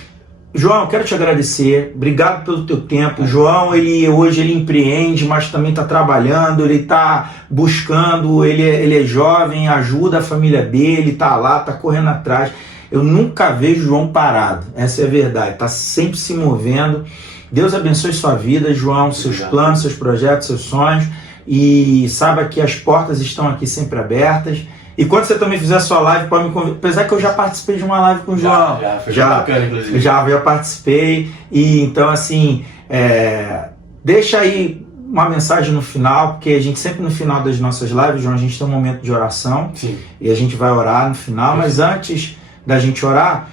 João, eu quero te agradecer. Obrigado pelo teu tempo. João, hoje ele empreende, mas também está trabalhando, ele está buscando, ele é jovem, ajuda a família dele, está lá, está correndo atrás. Eu nunca vejo o João parado, essa é a verdade, está sempre se movendo. Deus abençoe sua vida, João, seus planos, seus projetos, seus sonhos, e saiba que as portas estão aqui sempre abertas. E quando você também fizer a sua live, pode me convidar. Apesar que eu já participei de uma live com o João. Já bacana, inclusive. Já participei. E então, assim, deixa aí uma mensagem no final, porque a gente sempre no final das nossas lives, João, a gente tem um momento de oração. Sim. E a gente vai orar no final, mas antes da gente orar,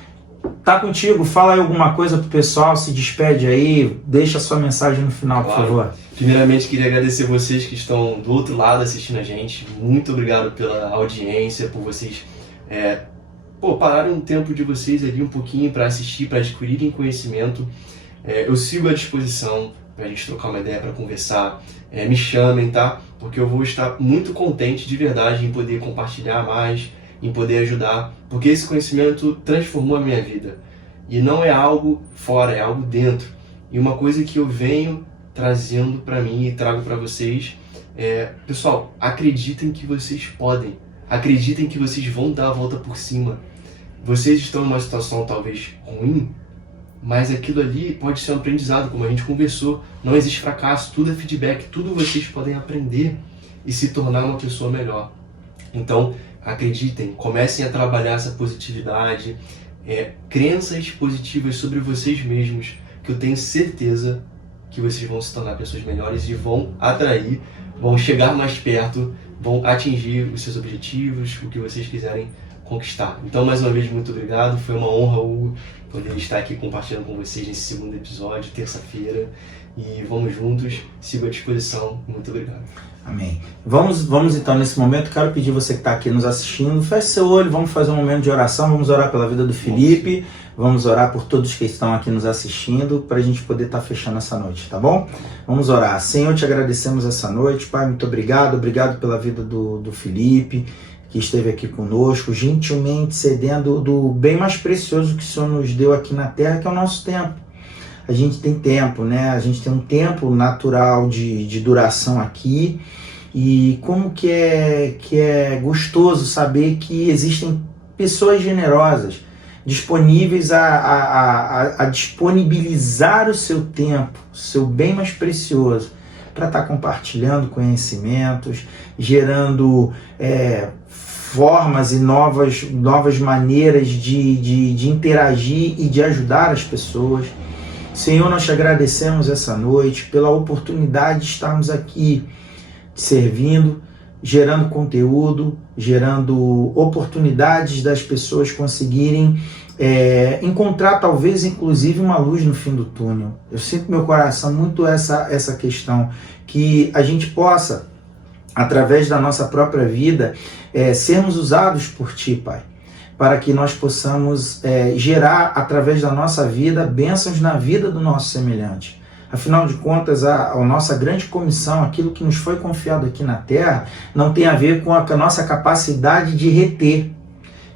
tá contigo, fala aí alguma coisa pro pessoal, se despede aí, deixa a sua mensagem no final, por favor. Primeiramente, queria agradecer vocês que estão do outro lado assistindo a gente. Muito obrigado pela audiência, por vocês pararem um tempo de vocês ali um pouquinho para assistir, para adquirirem conhecimento. Eu sigo à disposição para a gente trocar uma ideia, para conversar. Me chamem, tá? Porque eu vou estar muito contente de verdade em poder compartilhar mais, em poder ajudar, porque esse conhecimento transformou a minha vida. E não é algo fora, é algo dentro. E uma coisa que eu venho trazendo para mim e trago para vocês pessoal, acreditem que vocês podem. Acreditem que vocês vão dar a volta por cima. Vocês estão numa situação talvez ruim, mas aquilo ali pode ser um aprendizado, como a gente conversou. Não existe fracasso, tudo é feedback, tudo vocês podem aprender e se tornar uma pessoa melhor. Então, acreditem, comecem a trabalhar essa positividade, crenças positivas sobre vocês mesmos, que eu tenho certeza que vocês vão se tornar pessoas melhores e vão atrair, vão chegar mais perto, vão atingir os seus objetivos, o que vocês quiserem conquistar. Então, mais uma vez, muito obrigado. Foi uma honra, Hugo, poder estar aqui compartilhando com vocês nesse segundo episódio, terça-feira. E vamos juntos, sigo à disposição. Muito obrigado. Amém. Vamos então, nesse momento, quero pedir você que está aqui nos assistindo, feche seu olho, vamos fazer um momento de oração, vamos orar pela vida do Felipe, vamos orar por todos que estão aqui nos assistindo, para a gente poder estar fechando essa noite, tá bom? Vamos orar. Senhor, te agradecemos essa noite, Pai, muito obrigado pela vida do Felipe, que esteve aqui conosco, gentilmente cedendo do bem mais precioso que o Senhor nos deu aqui na terra, que é o nosso tempo. A gente tem tempo, né? A gente tem um tempo natural de duração aqui, e como que é gostoso saber que existem pessoas generosas, disponíveis a disponibilizar o seu tempo, o seu bem mais precioso, para estar compartilhando conhecimentos, gerando formas e novas maneiras de interagir e de ajudar as pessoas. Senhor, nós te agradecemos essa noite pela oportunidade de estarmos aqui servindo, gerando conteúdo, gerando oportunidades das pessoas conseguirem encontrar talvez inclusive uma luz no fim do túnel. Eu sinto no meu coração muito essa questão, que a gente possa, através da nossa própria vida, sermos usados por Ti, Pai, para que nós possamos gerar, através da nossa vida, bênçãos na vida do nosso semelhante. Afinal de contas, a nossa grande comissão, aquilo que nos foi confiado aqui na Terra, não tem a ver com a nossa capacidade de reter,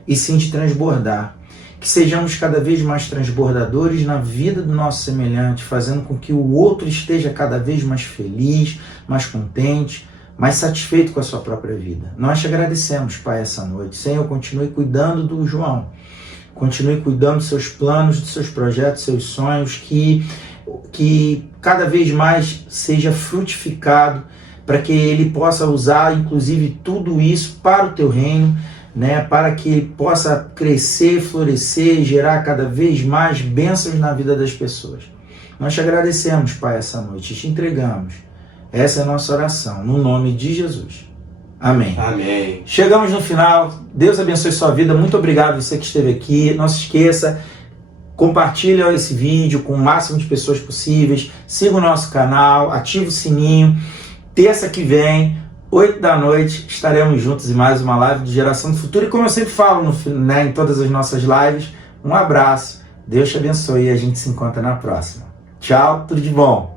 e sim de transbordar. Que sejamos cada vez mais transbordadores na vida do nosso semelhante, fazendo com que o outro esteja cada vez mais feliz, mais contente, mais satisfeito com a sua própria vida. Nós te agradecemos, Pai, essa noite. Senhor, continue cuidando do João. Continue cuidando dos seus planos, dos seus projetos, dos seus sonhos, que cada vez mais seja frutificado, para que ele possa usar, inclusive, tudo isso para o teu reino, né? Para que ele possa crescer, florescer, gerar cada vez mais bênçãos na vida das pessoas. Nós te agradecemos, Pai, essa noite. Te entregamos. Essa é a nossa oração, no nome de Jesus. Amém. Amém. Chegamos no final. Deus abençoe sua vida. Muito obrigado você que esteve aqui. Não se esqueça, compartilha esse vídeo com o máximo de pessoas possíveis. Siga o nosso canal, ative o sininho. Terça que vem, 8 da noite, estaremos juntos em mais uma live de Geração do Futuro. E como eu sempre falo em todas as nossas lives, um abraço. Deus te abençoe e a gente se encontra na próxima. Tchau, tudo de bom.